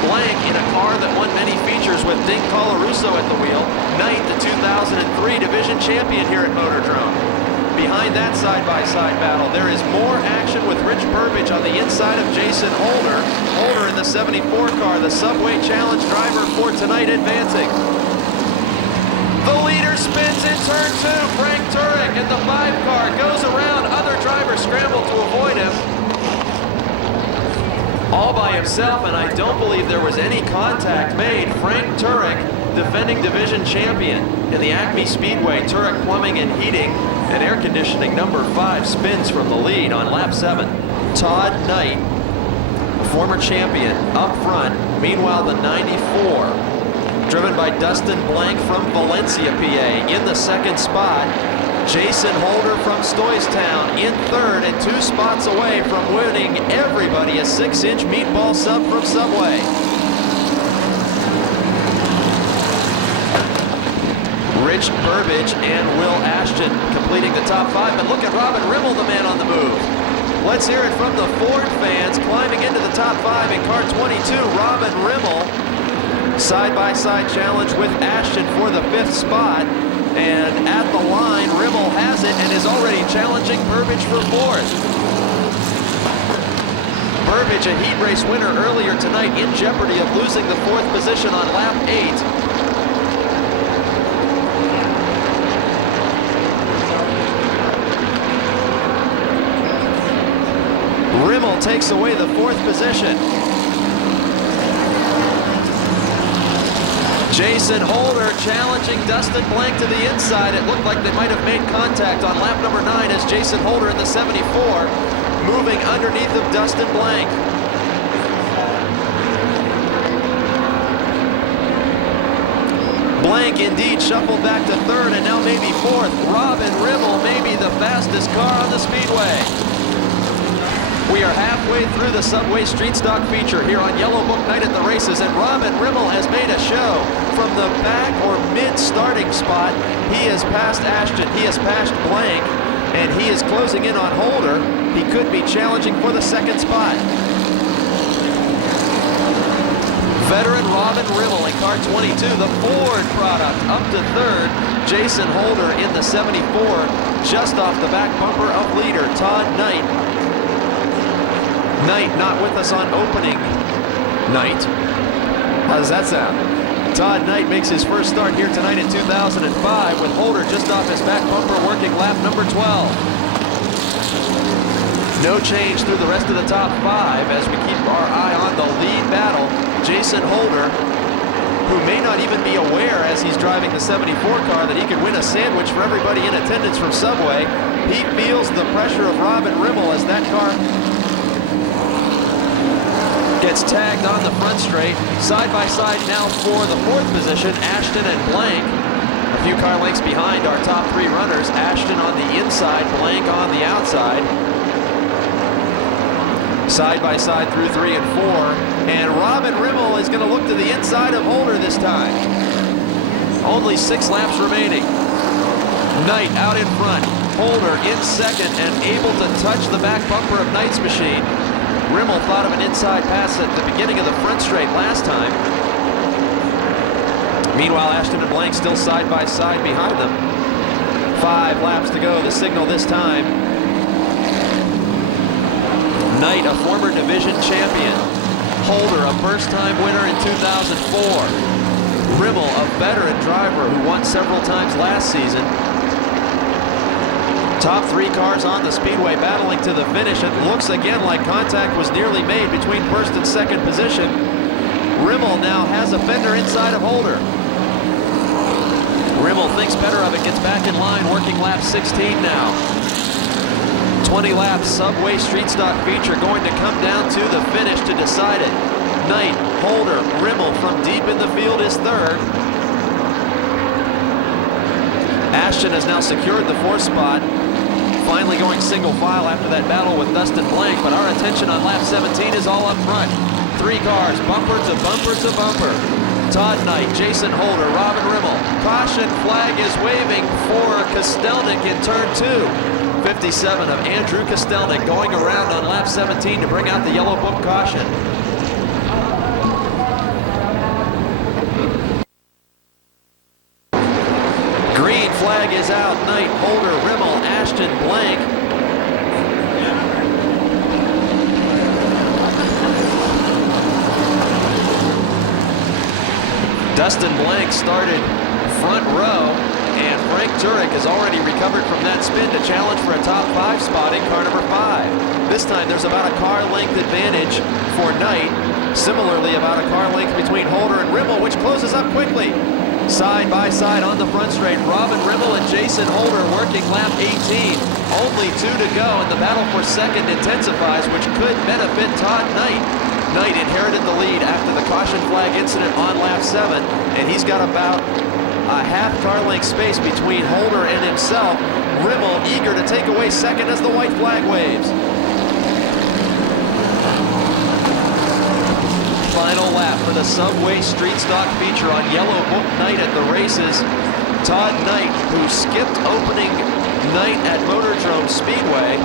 Blank in a car that won many features with Dink Colarusso at the wheel. Knight, the 2003 division champion here at Motordrome. Behind that side-by-side battle, there is more action with Rich Burbage on the inside of Jason Holder. Holder in the 74 car, the Subway Challenge driver for tonight, advancing. The leader spins in turn 2. Frank Turek in the 5 car goes around. Other drivers scramble to avoid him. All by himself, and I don't believe there was any contact made. Frank Turek, defending division champion in the Acme Speedway. Turek Plumbing and Heating and Air Conditioning number 5 spins from the lead on lap 7. Todd Knight former champion, up front. Meanwhile, the 94, driven by Dustin Blank from Valencia, PA, in the second spot. Jason Holder from Stoystown in third and 2 spots away from winning everybody a 6-inch meatball sub from Subway. Rich Burbage and Will Ashton completing the top 5, but look at Robin Rimmel, the man on the move. Let's hear it from the Ford fans climbing into the top 5 in car 22. Robin Rimmel, side-by-side challenge with Ashton for the 5th spot. And at the line, Rimmel has it and is already challenging Burbage for 4th. Burbage, a heat race winner earlier tonight, in jeopardy of losing the 4th position on lap 8. Rimmel takes away the 4th position. Jason Holder challenging Dustin Blank to the inside. It looked like they might have made contact on lap number 9 as Jason Holder in the 74 moving underneath of Dustin Blank. Blank indeed shuffled back to 3rd and now maybe 4th. Robin Rimmel may be the fastest car on the speedway. We are halfway through the Subway Street Stock feature here on Yellow Book Night at the races, and Robin Rimmel has made a show. From the back or mid-starting spot, he has passed Ashton, he has passed Blank, and he is closing in on Holder. He could be challenging for the 2nd spot. Veteran Robin Rimmel in car 22, the Ford product, up to 3rd. Jason Holder in the 74, just off the back bumper of leader Todd Knight. Knight not with us on opening night. How does that sound? Todd Knight makes his first start here tonight in 2005 with Holder just off his back bumper working lap number 12. No change through the rest of the top 5 as we keep our eye on the lead battle. Jason Holder, who may not even be aware as he's driving the 74 car that he could win a sandwich for everybody in attendance from Subway. He feels the pressure of Robin Rimmel as that car gets tagged on the front straight. Side by side now for the 4th position, Ashton and Blank. A few car lengths behind our top 3 runners. Ashton on the inside, Blank on the outside. Side by side through 3 and 4. And Robin Rimmel is going to look to the inside of Holder this time. Only 6 laps remaining. Knight out in front. Holder in 2nd and able to touch the back bumper of Knight's machine. Rimmel thought of an inside pass at the beginning of the front straight last time. Meanwhile, Ashton and Blank still side by side behind them. 5 laps to go, the signal this time. Knight, a former division champion. Holder, a first-time winner in 2004. Rimmel, a veteran driver who won several times last season. Top 3 cars on the speedway battling to the finish. It looks again like contact was nearly made between 1st and 2nd position. Rimmel now has a fender inside of Holder. Rimmel thinks better of it, gets back in line, working lap 16 now. 20 laps Subway Street Stock feature going to come down to the finish to decide it. Knight, Holder, Rimmel from deep in the field is 3rd. Ashton has now secured the 4th spot. Finally going single file after that battle with Dustin Blank, but our attention on lap 17 is all up front. 3 cars, bumper to bumper to bumper. Todd Knight, Jason Holder, Robin Rimmel. Caution flag is waving for Kostelnik in turn 2. 57 of Andrew Kostelnik going around on lap 17 to bring out the yellow book caution. Green flag is out. Knight, Holder, Rimmel, Ashton, Blank. Dustin Blank started front row, and Frank Turek has already recovered from that spin to challenge for a top 5 spot in car number 5. This time there's about a car length advantage for Knight. Similarly, about a car length between Holder and Rimmel, which closes up quickly. Side by side on the front straight, Robin Rimmel and Jason Holder working lap 18. Only 2 to go, and the battle for 2nd intensifies, which could benefit Todd Knight. caution flag incident on lap 7, and he's got about a half car length space between Holder and himself. Rimmel eager to take away second as the white flag waves. Final lap for the Subway Street Stock feature on Yellow Book night at the races. Todd Knight, who skipped opening night at Motordrome Speedway,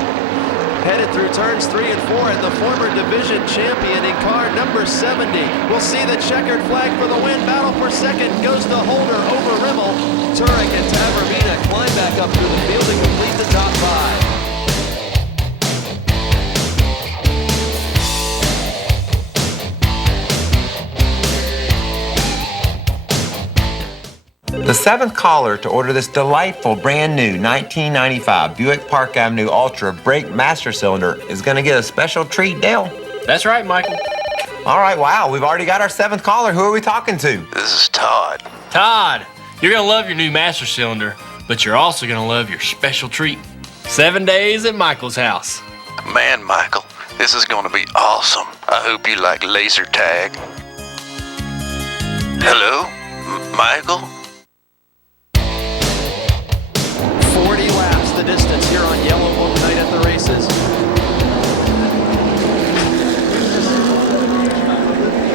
headed through turns 3 and 4, and the former division champion in car number 70 will see the checkered flag for the win. Battle for second goes to Holder over Rimmel. Turek and Tavermina climb back up through the field to complete the top 5. The 7th caller to order this delightful brand new 1995 Buick Park Avenue Ultra brake master cylinder is going to get a special treat, Dale. That's right, Michael. All right, wow, we've already got our 7th caller. Who are we talking to? This is Todd. Todd, you're going to love your new master cylinder, but you're also going to love your special treat. 7 days at Michael's house. Man, Michael, this is going to be awesome. I hope you like laser tag. Hello? Michael? 40 laps the distance here on Yellow Book night at the races.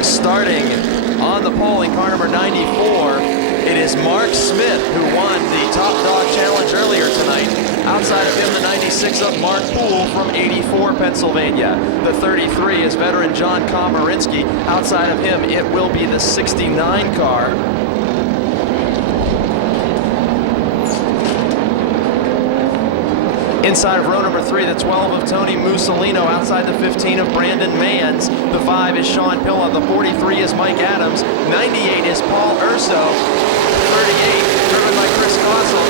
Starting on the pole in car number 94, it is Mark Smith who won the Top Dog Challenge earlier tonight. Outside of him, the 96 of Mark Poole from 84 Pennsylvania. The 33 is veteran John Komarinsky. Outside of him, it will be the 69 car. Inside of row number 3, the 12 of Tony Mussolino. Outside the 15 of Brandon Mans. The 5 is Sean Pilla. The 43 is Mike Adams. 98 is Paul Urso. 38, driven by Chris Gossel.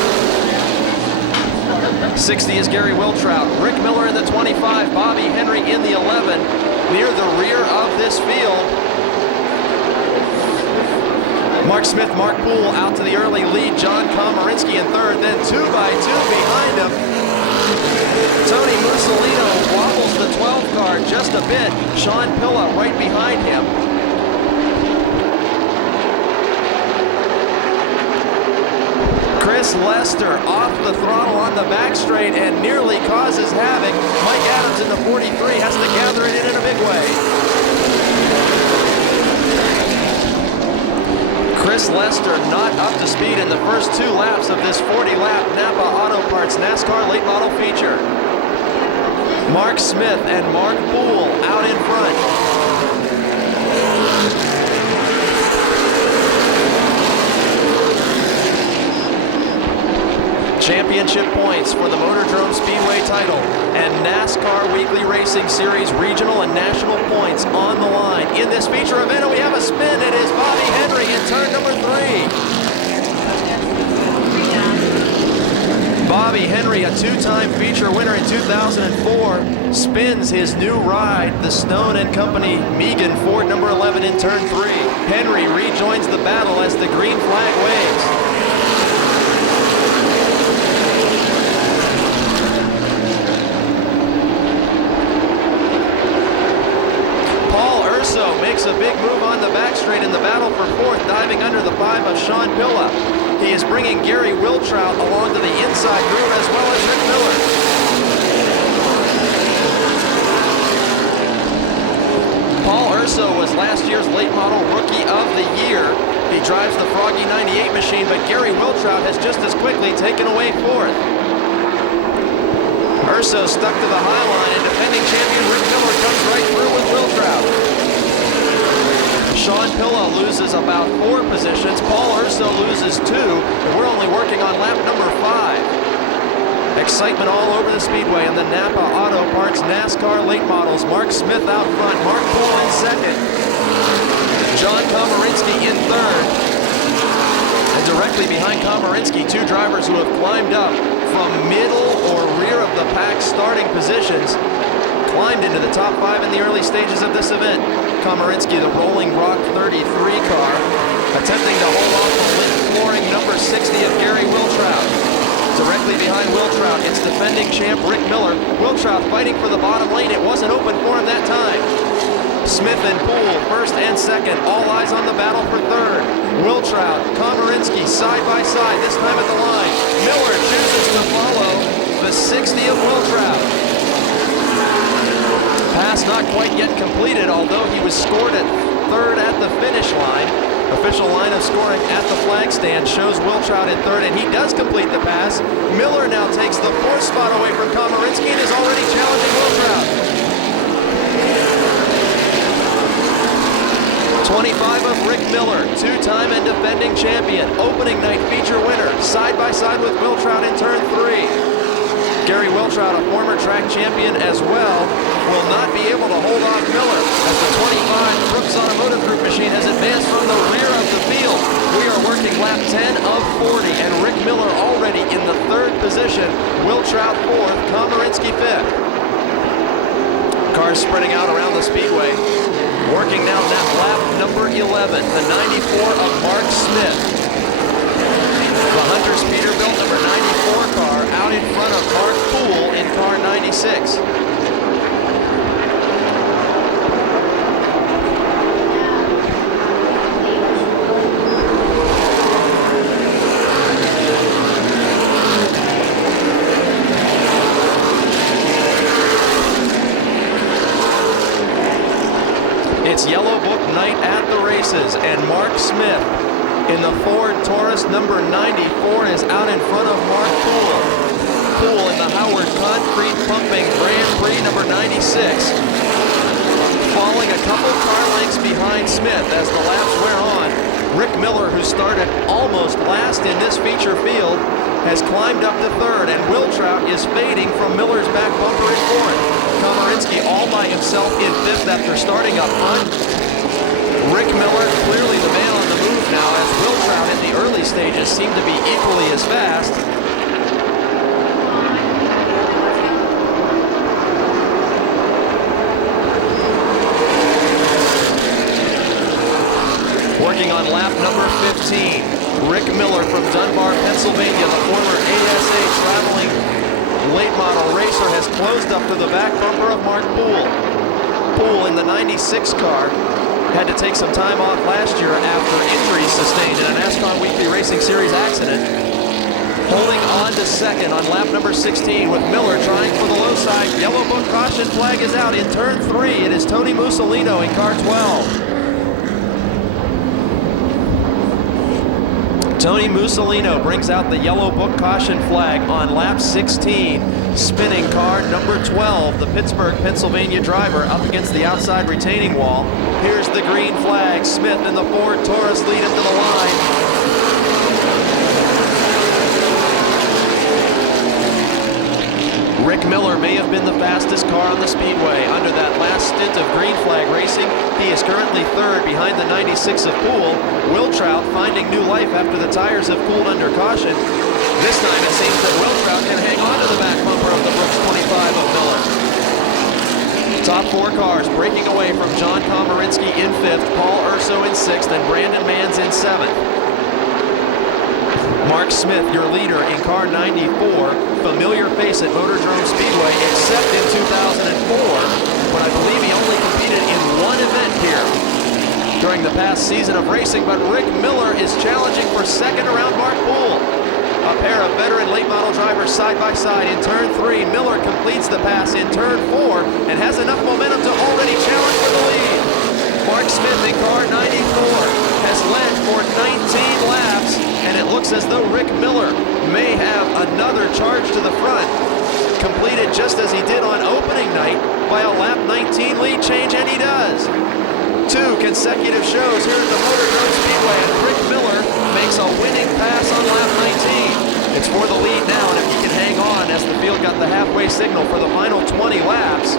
60 is Gary Wiltrout. Rick Miller in the 25. Bobby Henry in the 11. Near the rear of this field, Mark Smith, Mark Poole out to the early lead. John Komarinsky in third. Then 2 by 2 behind him, Tony Mussolino wobbles the 12 car just a bit. Sean Pilla right behind him. Chris Lester off the throttle on the back straight and nearly causes havoc. Mike Adams in the 43 has to gather it in a big way. Chris Lester not up to speed in the first 2 laps of this 40-lap Napa Auto Parts NASCAR late model feature. Mark Smith and Mark Poole out in front. Championship points for the Motordrome Speedway title and NASCAR Weekly Racing Series regional and national points on the line. In this feature event, we have a spin. It is Bobby Henry in turn number 3. Bobby Henry, a 2-time feature winner in 2004, spins his new ride, the Stone & Company Megan Ford number 11 in turn 3. Henry rejoins the battle as the green flag waves. Makes a big move on the back straight in the battle for 4th, diving under the 5 of Sean Pilla. He is bringing Gary Wiltrout along to the inside groove as well as Rick Miller. Paul Urso was last year's late model rookie of the year. He drives the Froggy 98 machine, but Gary Wiltrout has just as quickly taken away 4th. Urso stuck to the high line, and defending champion Rick Miller comes right through with Wiltrout. Sean Pilla loses about 4 positions. Paul Urso loses 2, and we're only working on lap number 5. Excitement all over the speedway in the Napa Auto Parts NASCAR late models. Mark Smith out front, Mark Poole in second, John Komarinsky in third. And directly behind Komarinsky, 2 drivers who have climbed up from middle or rear of the pack starting positions, climbed into the top 5 in the early stages of this event. Komarinsky, the Rolling Rock 33 car, attempting to hold off the lint flooring number 60 of Gary Wiltrout. Directly behind Wiltrout, it's defending champ Rick Miller. Wiltrout fighting for the bottom lane. It wasn't open for him that time. Smith and Poole, first and second. All eyes on the battle for third. Wiltrout, Komarinsky, side by side, this time at the line. Miller chooses to follow the 60 of Wiltrout. Pass not quite yet completed, although he was scored at third at the finish line. Official line of scoring at the flag stand shows Wiltrout in third, and he does complete the pass. Miller now takes the fourth spot away from Komarinsky and is already challenging Wiltrout. 25 of Rick Miller, two-time and defending champion, opening night feature winner, side by side with Wiltrout in turn 3. Gary Wiltrout, a former track champion as well, will not be able to hold off Miller as the 25 Brooks Automotive Group machine has advanced from the rear of the field. We are working lap 10 of 40, and Rick Miller already in the third position. Wiltrout fourth, Komarinsky fifth. Cars spreading out around the speedway. Working now that lap number 11, the 94 of Mark Smith. The Hunter's Peterbilt number 94 car out in front of Mark Poole in car 96. It's Yellow Book night at the races, and Mark Smith in the Ford Taurus number 94 is out in front of Mark Poole. Poole in the Howard Concrete Pumping Grand Prix number 96. Falling a couple car lengths behind Smith as the laps wear on. Rick Miller, who started almost last in this feature field, has climbed up to third, and Wiltrout is fading from Miller's back bumper in fourth. Komarinsky all by himself in fifth after starting up front. Rick Miller clearly the man on the move now, as Wiltrout in the early stages seemed to be equally as fast. Working on lap number 15, Rick Miller from Dunbar, Pennsylvania, the former ASA traveling late model racer, has closed up to the back bumper of Mark Poole. Poole in the 96 car had to take some time off last year after injuries sustained in a Nascar Weekly Racing Series accident. Holding on to second on lap number 16 with Miller trying for the low side. Yellow Book caution flag is out in turn 3. It is Tony Musolino in car 12. Tony Musolino brings out the Yellow Book caution flag on lap 16. Spinning car number 12, the Pittsburgh, Pennsylvania driver up against the outside retaining wall. Here's the green flag. Smith in the Ford Taurus lead him to the line. Rick Miller may have been the fastest car on the speedway. Under that last stint of green flag racing, he is currently third behind the 96 of Poole. Wiltrout finding new life after the tires have cooled under caution. This time it seems that Wiltrout can hang on to the back bumper of the Brooks 25 of Miller. Top four cars breaking away from John Komarinsky in fifth, Paul Urso in sixth, and Brandon Manns in seventh. Mark Smith, your leader in car 94, familiar face at Motordrome Speedway, except in 2004, but I believe he only competed in one event here during the past season of racing. But Rick Miller is challenging for second around Mark Poole. A pair of veteran late model drivers side by side in turn 3. Miller completes the pass in turn 4 and has enough momentum to already challenge for the lead. Mark Smith in car 94 has led for 19 laps, and it looks as though Rick Miller may have another charge to the front, completed just as he did on opening night by a lap 19 lead change, and he does. 2 consecutive shows here at the Motordrome Speedway, and Rick Miller makes a winning pass on lap 19. It's for the lead now, and if he can hang on as the field got the halfway signal for the final 20 laps,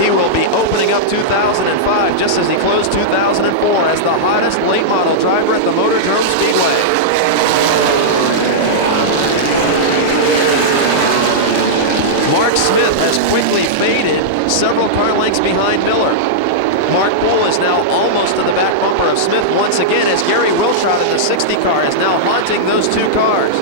he will be opening up 2005 just as he closed 2004 as the hottest late model driver at the Motordrome Speedway. Mark Smith has quickly faded several car lengths behind Miller. Mark Poole is now almost to the back bumper of Smith once again as Gary Wiltrout in the 60 car is now haunting those 2 cars.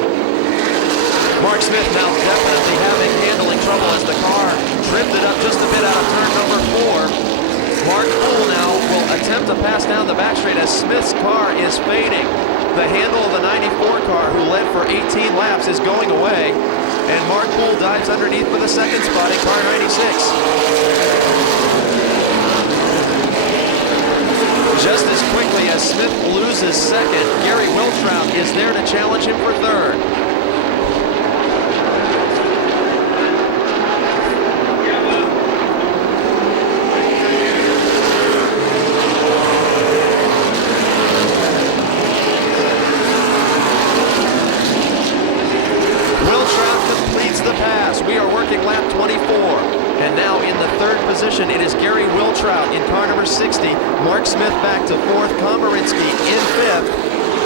Mark Smith now definitely having handling trouble as the car drifted up just a bit out of turn number 4. attempt to pass down the back straight as Smith's car is fading. The handle of the 94 car, who led for 18 laps, is going away. And Mark Poole dives underneath for the second spot in car 96. Just as quickly as Smith loses second, Gary Wiltrout is there to challenge him for third. We are working lap 24, and now in the third position it is Gary Wiltrout in car number 60, Mark Smith back to fourth, Komarinsky in fifth,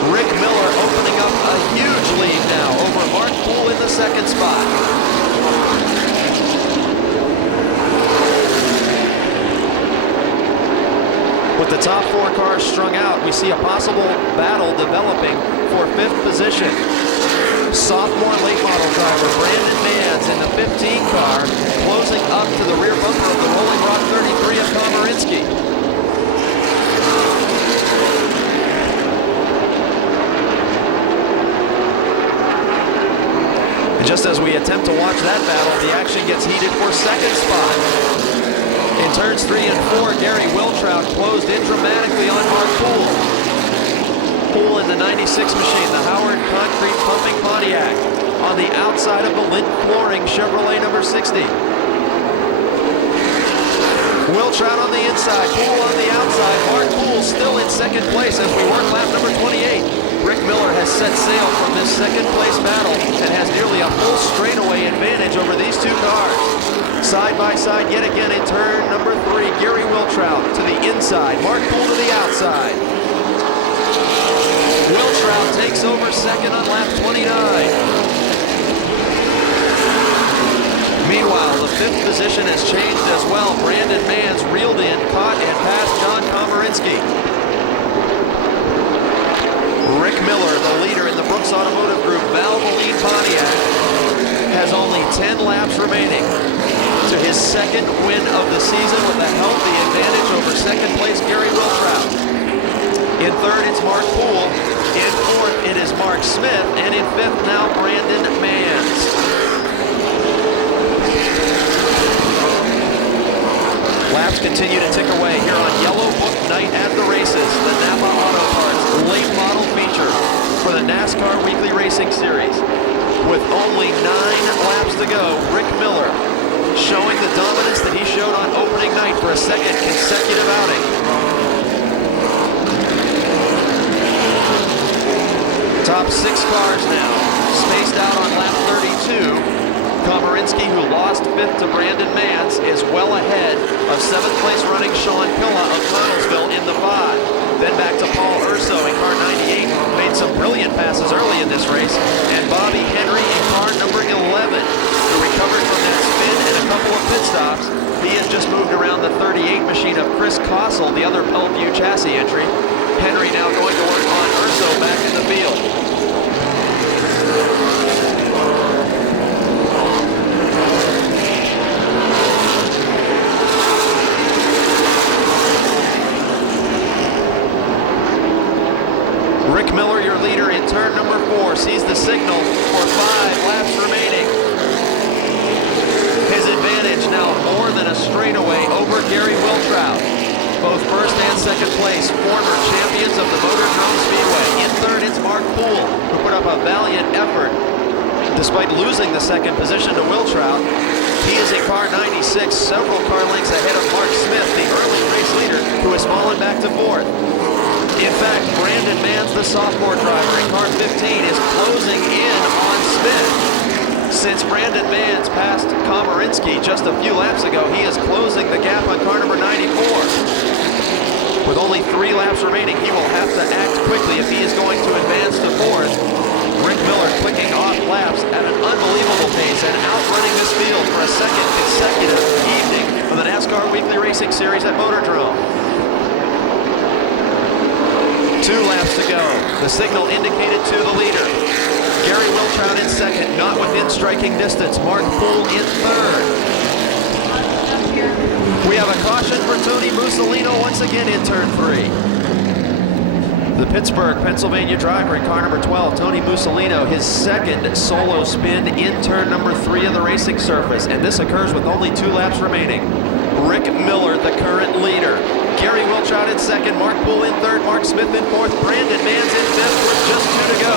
Rick Miller opening up a huge lead now over Mark Poole in the second spot. With the top four cars strung out, we see a possible battle developing for fifth position. Sophomore late model driver Brandon Manns in the 15 car, closing up to the rear bumper of the Rolling Rock 33 of Komarinsky. And just as we attempt to watch that battle, the action gets heated for second spot. In turns 3 and 4, Gary Wiltrout closed in dramatically on Mark Poole. Poole in the 96 machine, the Howard Concrete Pumping Pontiac, on the outside of the Lint Flooring Chevrolet number 60. Wiltrout on the inside, Poole on the outside. Mark Poole still in second place as we work lap number 28. Rick Miller has set sail from this second place battle and has nearly a full straightaway advantage over these two cars. Side by side yet again in turn number 3, Gary Wiltrout to the inside, Mark Poole to the outside. Wiltrout takes over second on lap 29. Meanwhile, the fifth position has changed as well. Brandon Manns reeled in, caught, and passed John Komarinsky. Rick Miller, the leader in the Brooks Automotive Group Valvoline Pontiac, has only 10 laps remaining to his second win of the season with a healthy advantage over second place Gary Wiltrout. In third, it's Mark Poole. In fourth, it is Mark Smith. And in fifth, now Brandon Manns. Laps continue to tick away here on Yellow Book Night at the races. The Napa Auto Parts late model feature for the NASCAR Weekly Racing Series. With only 9 laps to go, Rick Miller showing the dominance that he showed on opening night for a second consecutive outing. Top 6 cars now, spaced out on lap 32. Komarinsky, who lost 5th to Brandon Manns, is well ahead of 7th place running Sean Pilla of Connellsville in the 5. Then back to Paul Urso in car 98, made some brilliant passes early in this race. And Bobby Henry in car number 11, who recovered from that spin and a couple of pit stops. He has just moved around the 38 machine of Chris Kossel, the other Bellevue chassis entry. Henry now going to work on Urso back in the field. Rick Miller, your leader in turn number 4, sees the signal for 5 laps remaining. His advantage now more than a straightaway over Gary Wiltrout. Both first and second place, former champions of the MOTORDROME Speedway. In third, it's Mark Poole, who put up a valiant effort despite losing the second position to Wiltrout. He is in car 96, several car lengths ahead of Mark Smith, the early race leader, who has fallen back to fourth. In fact, Brandon Manns, the sophomore driver in car 15, is closing in on Smith. Since Brandon Manns passed Komarinsky just a few laps ago, he is closing the gap on car number 94. With only 3 laps remaining, he will have to act quickly if he is going to advance to fourth. Rick Miller clicking off laps at an unbelievable pace and outrunning this field for a second consecutive evening of the NASCAR Weekly Racing Series at Motordrome. 2 laps to go. The signal indicated to the leader. Gary Wiltrout in second, not within striking distance. Mark Poole in third. We have a caution for Tony Mussolino once again in turn 3. The Pittsburgh, Pennsylvania driver in car number 12, Tony Mussolino, his second solo spin in turn number 3 of the racing surface, and this occurs with only 2 laps remaining. Rick Miller, the current leader. Gary Wiltrot in second, Mark Poole in third, Mark Smith in fourth, Brandon Mans in fifth with just 2 to go.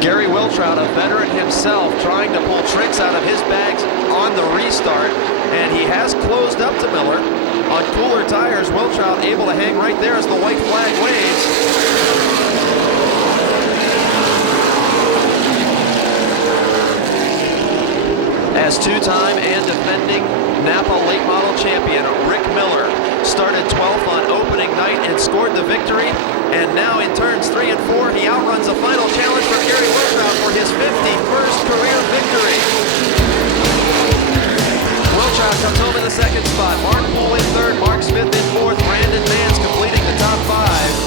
Gary Wiltrot, a veteran himself, trying to pull tricks out of his bags on the restart, and he has closed up to Miller. On cooler tires, Wiltrot able to hang right there as the white flag waves. As two-time and defending Napa late model champion Rick Miller started 12th on opening night and scored the victory, and now in turns 3 and 4 he outruns a final challenge from Gary Wiltrot for his 51st career victory. Wiltrot comes home in the second spot, Mark Poole in third, Mark Smith in fourth, Brandon Mans completing the top 5.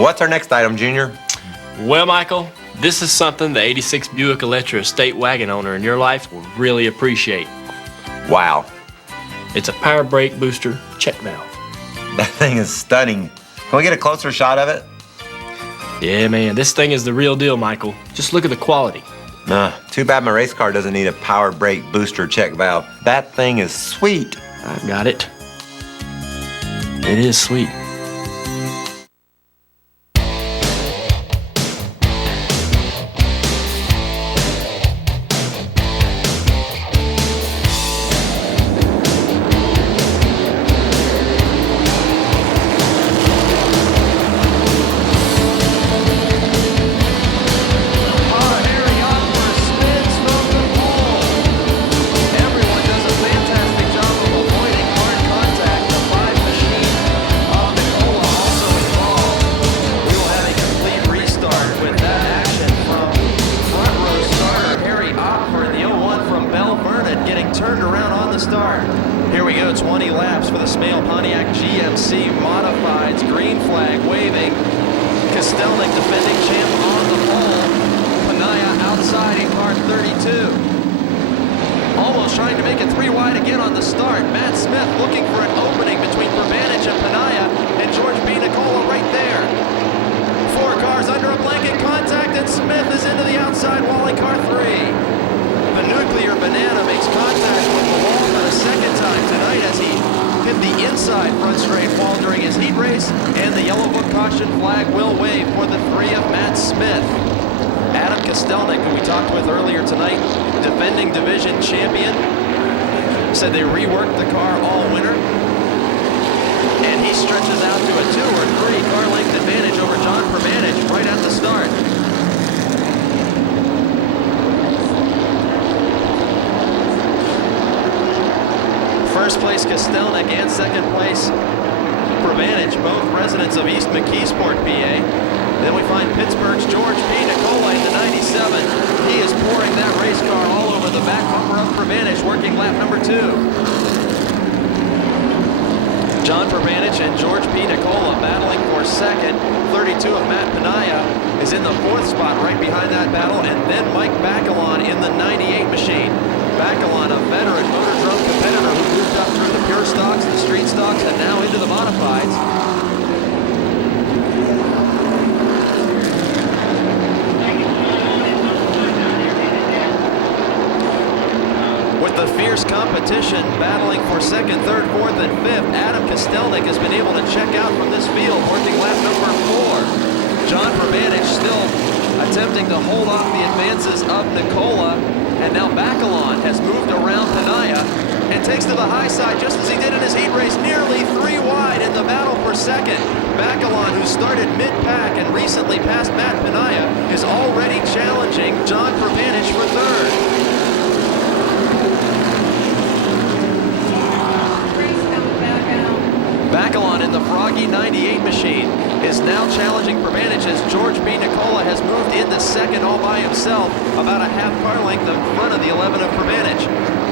What's our next item, Junior? Well, Michael, this is something the 86 Buick Electra estate wagon owner in your life will really appreciate. Wow. It's a power brake booster check valve. That thing is stunning. Can we get a closer shot of it? Yeah, man, this thing is the real deal, Michael. Just look at the quality. Too bad my race car doesn't need a power brake booster check valve. That thing is sweet. I've got it. It is sweet. Turned around on the start. Here we go, 20 laps for the Smale Pontiac GMC Modifieds, green flag waving. Kostelnik defending champ on the pole. Panaya outside in car 32. Almost trying to make it 3 wide again on the start. Matt Smith looking for an opening between Pervanich and Panaya, and George B. Nicola right there. 4 cars under a blanket contact, and Smith is into the outside wall in car 3. The nuclear banana makes contact with the wall for the second time tonight as he hit the inside front straight wall during his heat race, and the yellow book caution flag will wave for the 3 of Matt Smith. Adam Kostelnik, who we talked with earlier tonight, defending division champion, said they reworked the car all winter, and he stretches out to a 2 or 3 car length advantage over John Pervanich right at the start. First place Kostelnik and second place Pervanich, both residents of East McKeesport, PA. Then we find Pittsburgh's George P. Nicola in the 97. He is pouring that race car all over the back bumper of Pervanich, working lap number 2. John Pervanich and George P. Nicola battling for second. 32 of Matt Panaya is in the 4th spot right behind that battle, and then Mike Bacalon in the 98 machine. Bacalon, a veteran MOTORDROME competitor who moved up through the pure stocks, the street stocks, and now into the modifieds. With the fierce competition battling for second, third, fourth, and fifth, Adam Kostelnik has been able to check out from this field, working lap number 4. John Pervanich still attempting to hold off the advances of Nicola. And now Bacalon has moved around Panaya and takes to the high side just as he did in his heat race, nearly 3 wide in the battle for second. Bacalon, who started mid-pack and recently passed Matt Panaya, is already challenging John Pervanich for third. Bacalon in the Froggy 98 machine. is now challenging Pervanich as George P. Nicola has moved into second all by himself, about a half car length in front of the 11 of Pervanich.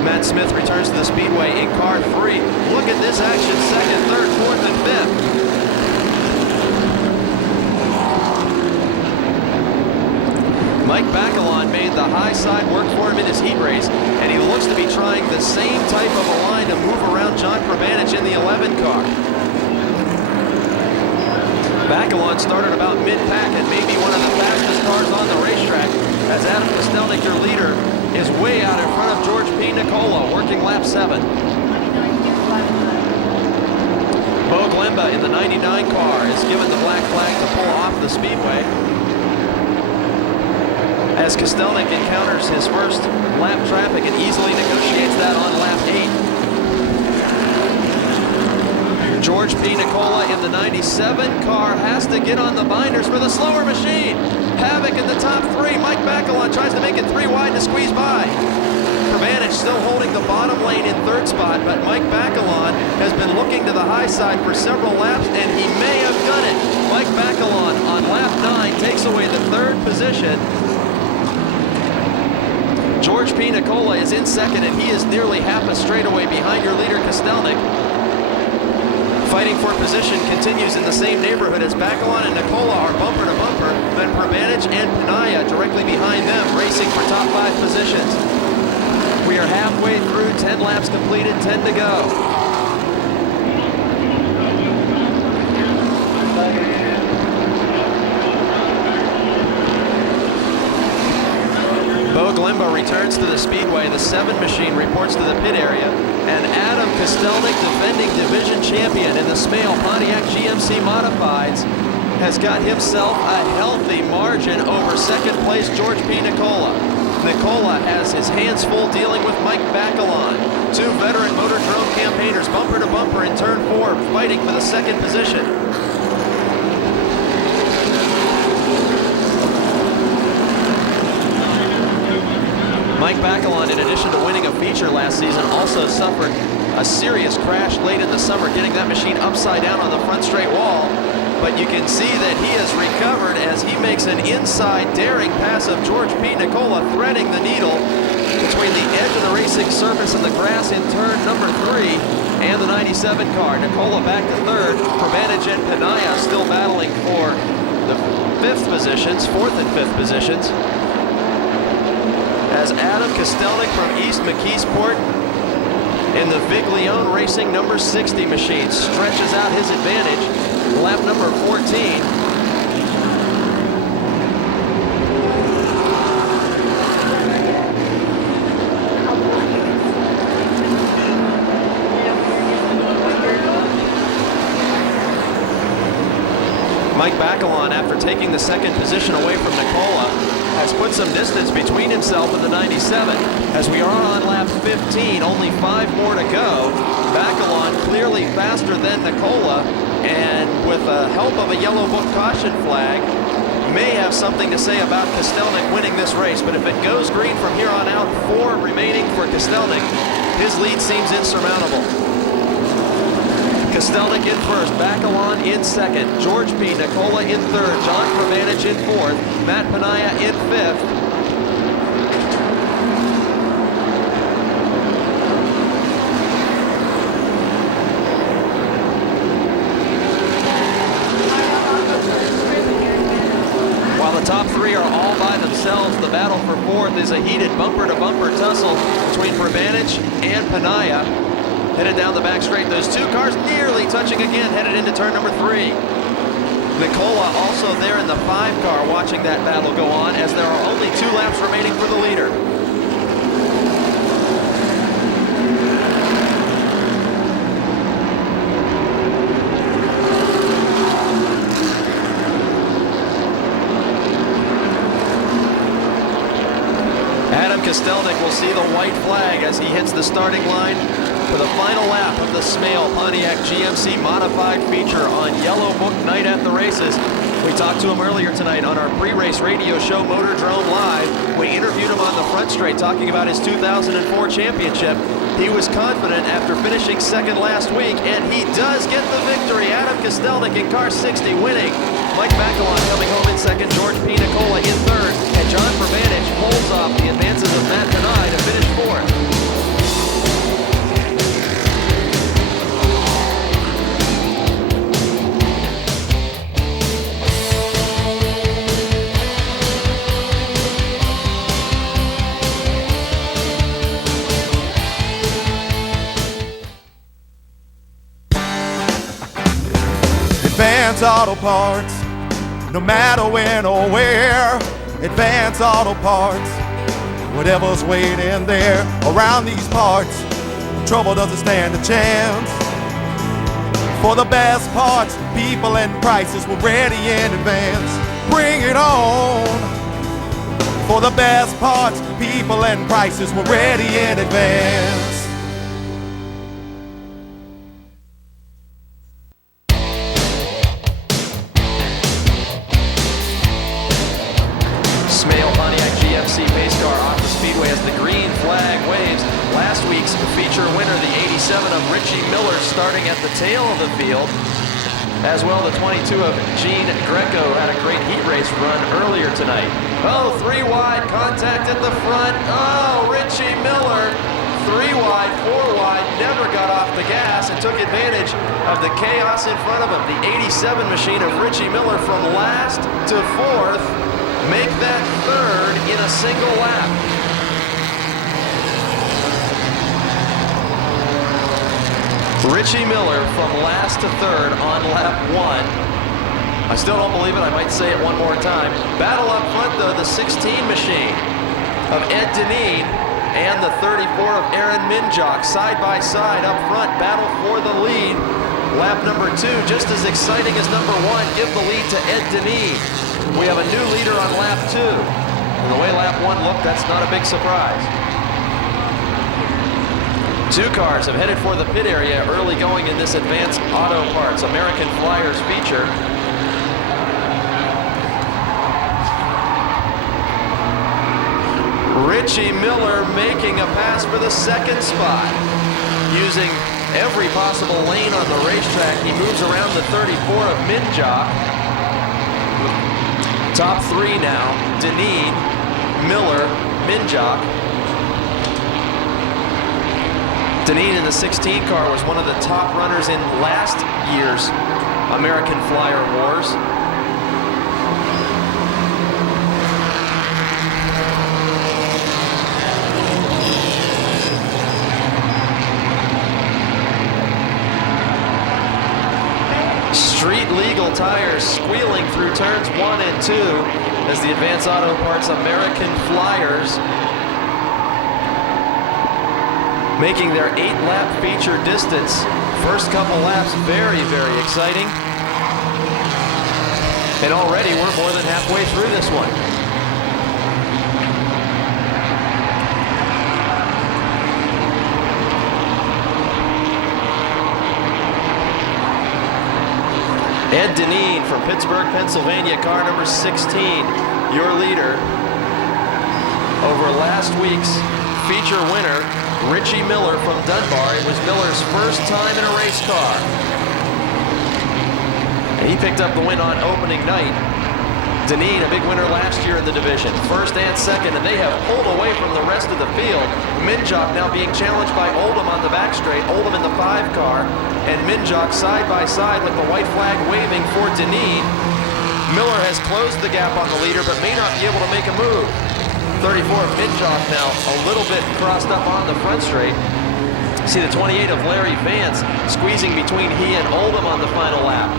Matt Smith returns to the Speedway in car 3. Look at this action, second, third, fourth, and fifth. Mike Bacalon made the high side work for him in his heat race, and he looks to be trying the same type of a line to move around John Pervanich in the 11 car. Bacalon started about mid-pack and may be one of the fastest cars on the racetrack, as Adam Kostelnik, your leader, is way out in front of George P. Nicola, working lap 7. Bo Glemba in the 99 car is given the black flag to pull off the Speedway, as Kostelnik encounters his first lap traffic and easily negotiates that on lap 8. George P. Nicola in the 97 car has to get on the binders for the slower machine. Havoc in the top 3. Mike Bacalon tries to make it 3 wide to squeeze by. Pervanich still holding the bottom lane in 3rd spot, but Mike Bacalon has been looking to the high side for several laps, and he may have done it. Mike Bacalon on lap 9 takes away the 3rd position. George P. Nicola is in 2nd, and he is nearly half a straightaway behind your leader, Kostelnik. Fighting for position continues in the same neighborhood as Bacalon and Nicola are bumper to bumper, then Pervanich and Panaya directly behind them, racing for top 5 positions. We are halfway through, 10 laps completed, 10 to go. Bo Glemba returns to the Speedway. The 7 machine reports to the pit area. And Adam Kostelnik, defending division champion in the Smale Pontiac GMC Modifieds, has got himself a healthy margin over 2nd place George P. Nicola. Nicola has his hands full dealing with Mike Bacalon. 2 veteran Motordrome campaigners bumper to bumper in turn 4, fighting for the 2nd position. Mike Bacalon, in addition to winning a feature last season, also suffered a serious crash late in the summer, getting that machine upside down on the front straight wall. But you can see that he has recovered as he makes an inside daring pass of George P. Nicola, threading the needle between the edge of the racing surface and the grass in turn number 3 and the 97 car. Nicola back to 3rd. Pervanich and Panaya still battling for the 5th positions, 4th and 5th positions, as Adam Kostelnik from East McKeesport in the Viglione Racing number 60 machine stretches out his advantage. Lap number 14. Mike Bacalon, after taking the 2nd position away from Nicola, has put some distance between himself and the 97. As we are on lap 15, only 5 more to go. Bacalon clearly faster than Nicola, and with the help of a yellow book caution flag, may have something to say about Kostelnik winning this race. But if it goes green from here on out, 4 remaining for Kostelnik, his lead seems insurmountable. Kostelnik in 1st, Bacalon in 2nd, George P. Nicola in 3rd, John Pervanich in 4th, Matt Panaya in 5th. While the top 3 are all by themselves, the battle for 4th is a heated bumper-to-bumper tussle between Pervanich and Panaya. Headed down the back straight, those 2 cars nearly touching again, headed into turn number 3. Nicola also there in the 5 car watching that battle go on, as there are only 2 laps remaining for the leader. Adam Kostelnik will see the white flag as he hits the starting line for the final lap of the Smale Pontiac GMC Modified feature on Yellow Book night at the races. We talked to him earlier tonight on our pre-race radio show, Motordrome Live. We interviewed him on the front straight talking about his 2004 championship. He was confident after finishing second last week, and he does get the victory. Adam Kostelnik in car 60 winning. Mike Macalon coming home in second, George P. Nicola in third, and John Pervanich pulls off the advances of Matt Denai to finish fourth. Advance Auto Parts, no matter when or where. Advance Auto Parts, whatever's waiting there. Around these parts, trouble doesn't stand a chance. For the best parts, people and prices, we're ready in advance. Bring it on. For the best parts, people and prices, we're ready in advance. Smale Pontiac GMC pace car off the speedway as the green flag waves. Last week's feature winner, the 87 of Richie Miller, starting at the tail of the field. As well, the 22 of Gene Greco had a great heat race run earlier tonight. Oh, 3 wide, contact at the front. Oh, Richie Miller, 3 wide, 4 wide, never got off the gas and took advantage of the chaos in front of him. The 87 machine of Richie Miller from last to fourth. Make that third in a single lap. Richie Miller from last to third on lap 1. I still don't believe it. I might say it one more time. Battle up front, though, the 16 machine of Ed Deneen and the 34 of Aaron Minjock side by side up front. Battle for the lead. Lap number 2, just as exciting as number 1. Give the lead to Ed Deneen. We have a new leader on lap 2. And the way lap 1 looked, that's not a big surprise. 2 cars have headed for the pit area early going in this Advanced Auto Parts American Flyers feature. Richie Miller making a pass for the second spot. Using every possible lane on the racetrack, he moves around the 34 of Minjock. Top 3 now, Deneen, Miller, Minjock. Deneen in the 16 car was one of the top runners in last year's American Flyer Wars. Street legal tires squealing through turns 1 and 2 as the Advanced Auto Parts American Flyers making their 8-lap feature distance. First couple laps very, very exciting. And already we're more than halfway through this one. Ed Deneen from Pittsburgh, Pennsylvania, car number 16, your leader. Over last week's feature winner, Richie Miller from Dunbar. It was Miller's first time in a race car. And he picked up the win on opening night. Deneen, a big winner last year in the division, first and second, and they have pulled away from the rest of the field. Minjock now being challenged by Oldham on the back straight, Oldham in the 5 car, and Minjock side by side with the white flag waving for Deneen. Miller has closed the gap on the leader, but may not be able to make a move. 34 of Minjock now a little bit crossed up on the front straight. See the 28 of Larry Vance squeezing between he and Oldham on the final lap.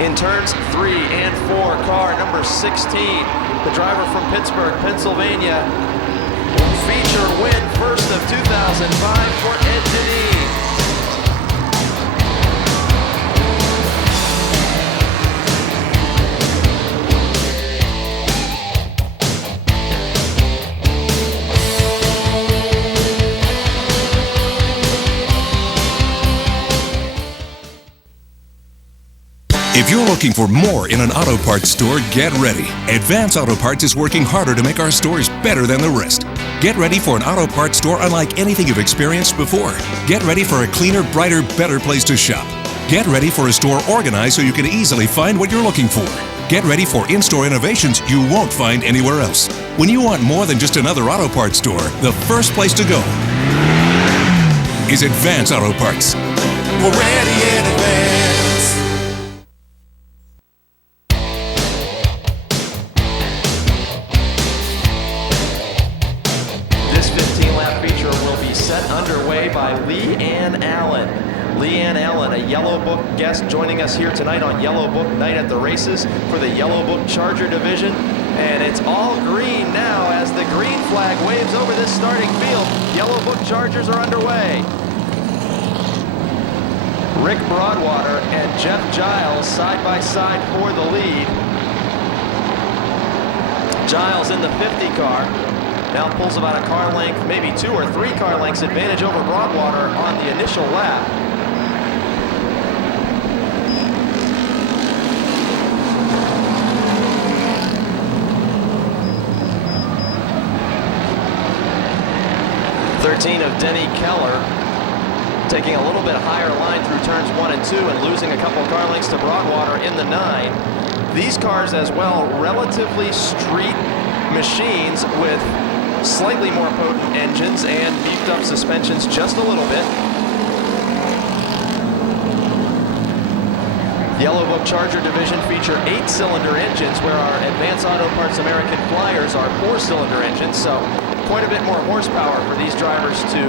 In turns 3 and 4, car number 16, the driver from Pittsburgh, Pennsylvania. Feature win, first of 2005 for Ed Deneen. If you're looking for more in an auto parts store, get ready. Advance Auto Parts is working harder to make our stores better than the rest. Get ready for an auto parts store unlike anything you've experienced before. Get ready for a cleaner, brighter, better place to shop. Get ready for a store organized so you can easily find what you're looking for. Get ready for in-store innovations you won't find anywhere else. When you want more than just another auto parts store, the first place to go is Advance Auto Parts. We're ready in advance. This 15-lap feature will be set underway by Leanne Allen. Leanne Allen, a Yellow Book guest, joining us here tonight on Yellow Book Night at the Races for the Yellow Book Charger division. And it's all green now as the green flag waves over this starting field. Yellow Book Chargers are underway. Rick Broadwater and Jeff Giles side by side for the lead. Giles in the 50 car. Now pulls about a car length, maybe 2 or 3 car lengths advantage over Broadwater on the initial lap. Of Denny Keller taking a little bit higher line through turns 1 and 2 and losing a couple car lengths to Broadwater in the 9. These cars as well, relatively street machines with slightly more potent engines and beefed up suspensions just a little bit. Yellow Book Charger division feature 8-cylinder engines, where our Advance Auto Parts American Flyers are 4-cylinder engines, so quite a bit more horsepower for these drivers to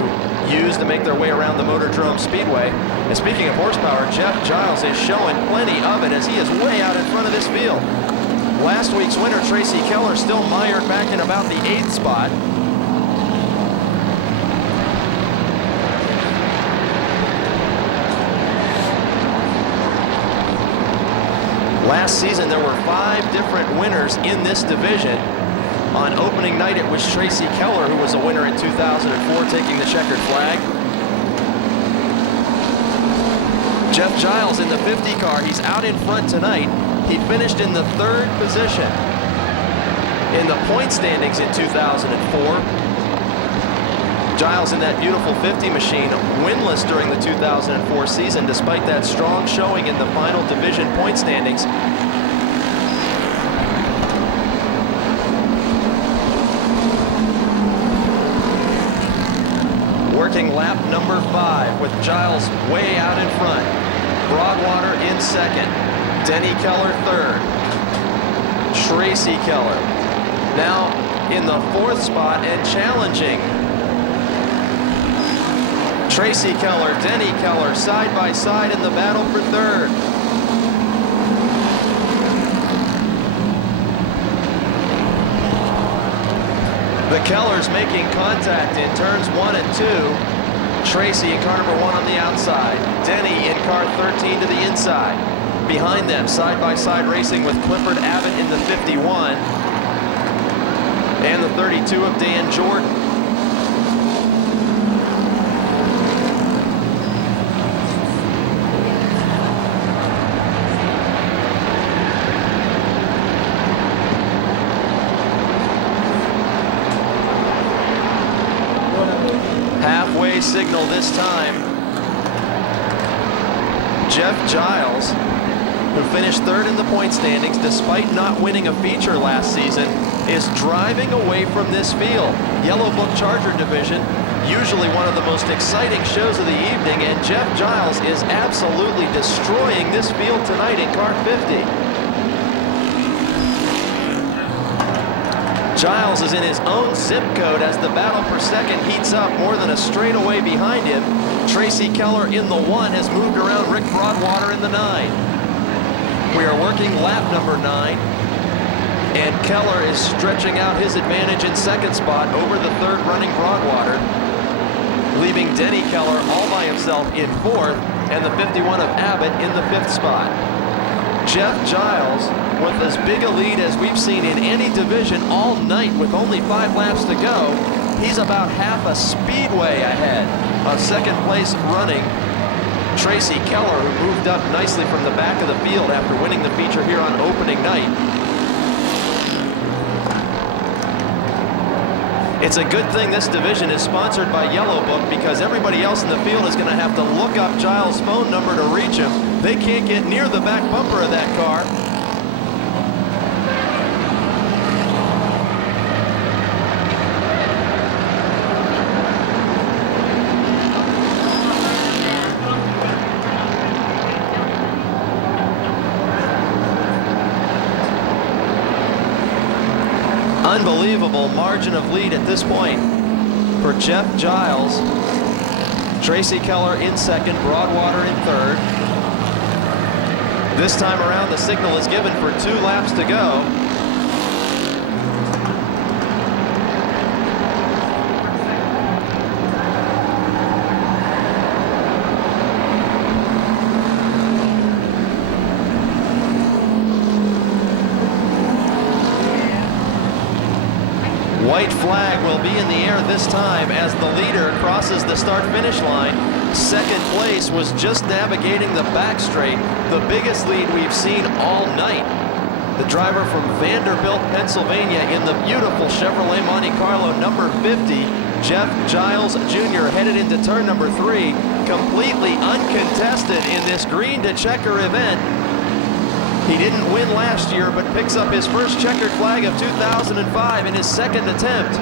use to make their way around the Motordrome Speedway. And speaking of horsepower, Jeff Giles is showing plenty of it as he is way out in front of this field. Last week's winner, Tracy Keller, still mired back in about the 8th spot. Last season, there were 5 different winners in this division. On opening night, it was Tracy Keller who was a winner in 2004, taking the checkered flag. Jeff Giles in the 50 car, he's out in front tonight. He finished in the 3rd position in the point standings in 2004. Giles in that beautiful 50 machine, winless during the 2004 season, despite that strong showing in the final division point standings. Working lap number 5 with Giles way out in front. Broadwater in 2nd. Denny Keller 3rd. Tracy Keller now in the 4th spot and challenging. Tracy Keller, Denny Keller side by side in the battle for 3rd. The Kellers making contact in turns 1 and 2. Tracy in car number 1 on the outside. Denny in car 13 to the inside. Behind them, side-by-side racing with Clifford Abbott in the 51. And the 32 of Dan Jordan. Halfway signal this time. Jeff Giles, who finished 3rd in the point standings despite not winning a feature last season, is driving away from this field. Yellow Book Charger division, usually one of the most exciting shows of the evening, and Jeff Giles is absolutely destroying this field tonight in car 50. Giles is in his own zip code as the battle for 2nd heats up, more than a straightaway behind him. Tracy Keller in the 1 has moved around Rick Broadwater in the 9. We are working lap number 9, and Keller is stretching out his advantage in 2nd spot over the 3rd running Broadwater, leaving Denny Keller all by himself in 4th, and the 51 of Abbott in the 5th spot. Jeff Giles with as big a lead as we've seen in any division all night with only 5 laps to go. He's about half a speedway ahead of 2nd place running Tracy Keller, who moved up nicely from the back of the field after winning the feature here on opening night. It's a good thing this division is sponsored by Yellow Book, because everybody else in the field is going to have to look up Giles' phone number to reach him. They can't get near the back bumper of that car. Unbelievable margin of lead at this point for Jeff Giles. Tracy Keller in second, Broadwater in third. This time around, the signal is given for 2 laps to go. White flag will be in the air this time as the leader crosses the start-finish line. Second place was just navigating the back straight, the biggest lead we've seen all night. The driver from Vanderbilt, Pennsylvania, in the beautiful Chevrolet Monte Carlo number 50, Jeff Giles Jr., headed into turn number 3, completely uncontested in this green to checker event. He didn't win last year, but picks up his first checkered flag of 2005 in his second attempt.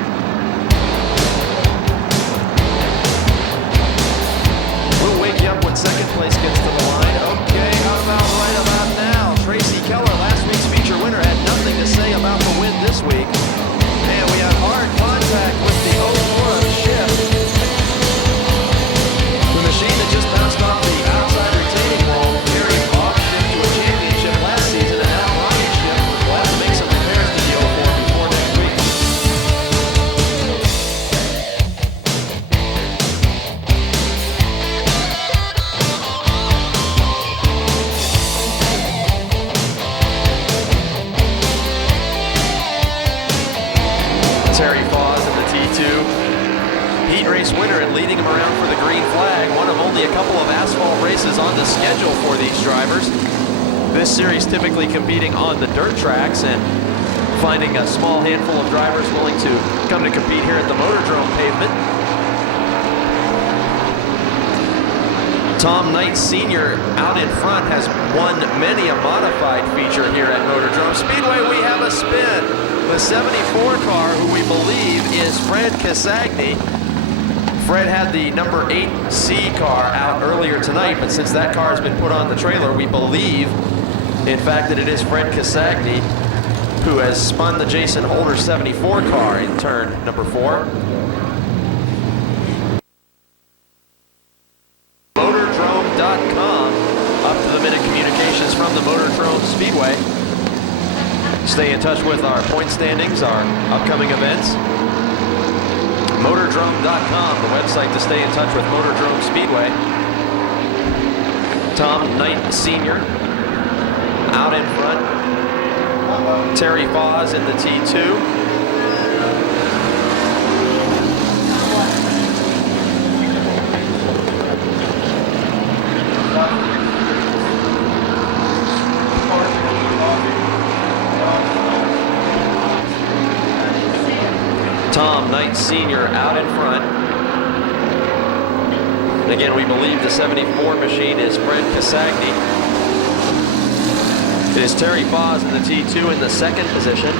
We'll wake you up when second place gets to the line. Okay, how about right about now? Tracy Keller, last week's feature winner, had nothing to say about the win this week. And we have hard contact with the 04 of Shift. The machine that just bounced off the outside retaining wall carried off to a championship last season, and now rocket Shift will have to make some repairs to the 04 before next week. Terry Foz in the T2. Heat race winner and leading him around for the green flag. One of only a couple of asphalt races on the schedule for these drivers. This series typically competing on the dirt tracks and finding a small handful of drivers willing to come to compete here at the Motordrome pavement. Tom Knight Sr. out in front has won many a modified feature here at Motordrome Speedway. We have a spin. The 74 car, who we believe is Fred Casagni. Fred had the number 8C car out earlier tonight, but since that car has been put on the trailer, we believe, in fact, that it is Fred Casagni who has spun the Jason Holder 74 car in turn number 4. MOTORDROME.com, up to the minute communications from the Motordrome Speedway. Stay in touch with our point standings, our upcoming events. MOTORDROME.com, the website to stay in touch with Motordrome Speedway. Tom Knight Sr. out in front. Terry Foz in the T2. Tom Knight Sr. out in front. And again, we believe the 74 machine is Fred Casagni. It is Terry Foz in the T2 in the second position.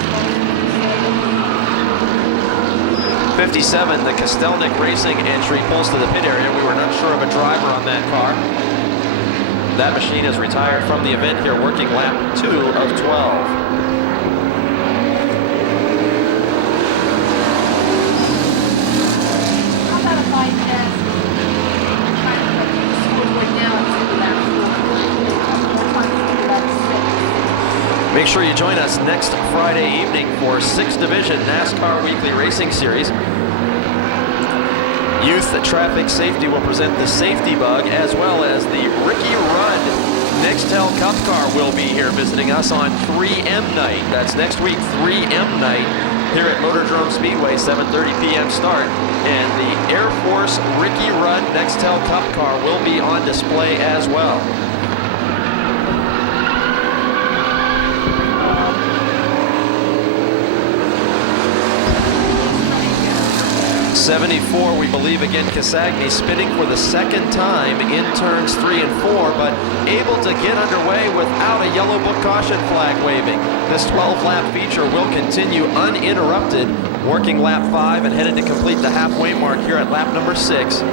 57, the Kostelnik Racing entry pulls to the pit area. We were not sure of a driver on that car. That machine is retired from the event here, working lap 2 of 12. Make sure you join us next Friday evening for 6th Division NASCAR Weekly Racing Series. Youth Traffic Safety will present the Safety Bug, as well as the Ricky Rudd Nextel Cup car will be here visiting us on 3M night. That's next week, 3M night. here at Motordrome Speedway, 7:30 p.m. start. And the Air Force Ricky Rudd Nextel Cup car will be on display as well. 74, we believe, again, Casagni spinning for the second time in turns 3 and 4, but able to get underway without a yellow book caution flag waving. This 12-lap feature will continue uninterrupted, working lap 5 and headed to complete the halfway mark here at lap number 6.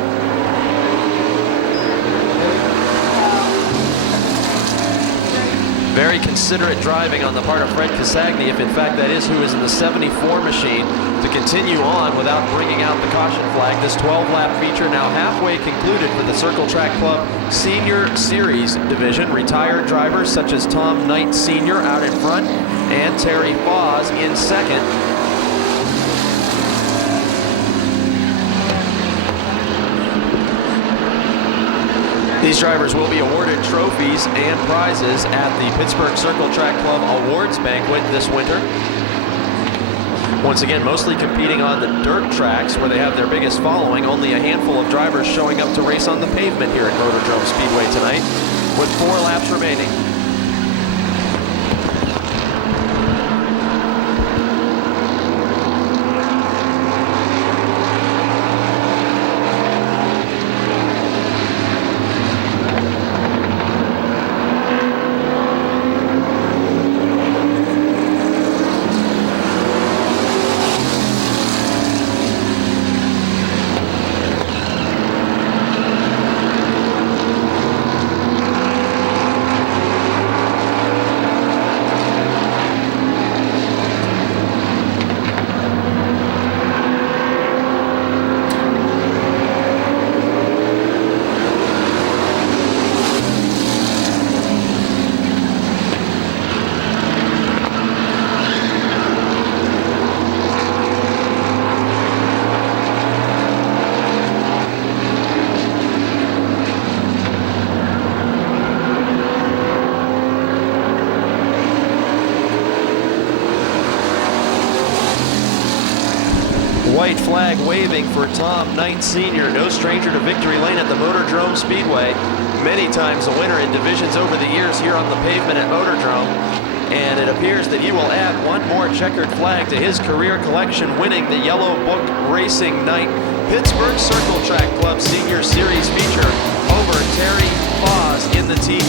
Very considerate driving on the part of Fred Casagni, if in fact that is who is in the 74 machine, to continue on without bringing out the caution flag. This 12-lap feature now halfway concluded for the Circle Track Club Senior Series division. Retired drivers such as Tom Knight Sr. out in front and Terry Foz in second. These drivers will be awarded trophies and prizes at the Pittsburgh Circle Track Club Awards Banquet this winter. Once again, mostly competing on the dirt tracks where they have their biggest following. Only a handful of drivers showing up to race on the pavement here at Motordrome Speedway tonight, with 4 laps remaining. White flag waving for Tom Knight Sr., no stranger to victory lane at the Motordrome Speedway. Many times a winner in divisions over the years here on the pavement at Motordrome. And it appears that he will add one more checkered flag to his career collection, winning the Yellow Book Racing Night Pittsburgh Circle Track Club Senior Series feature over Terry Foz in the team.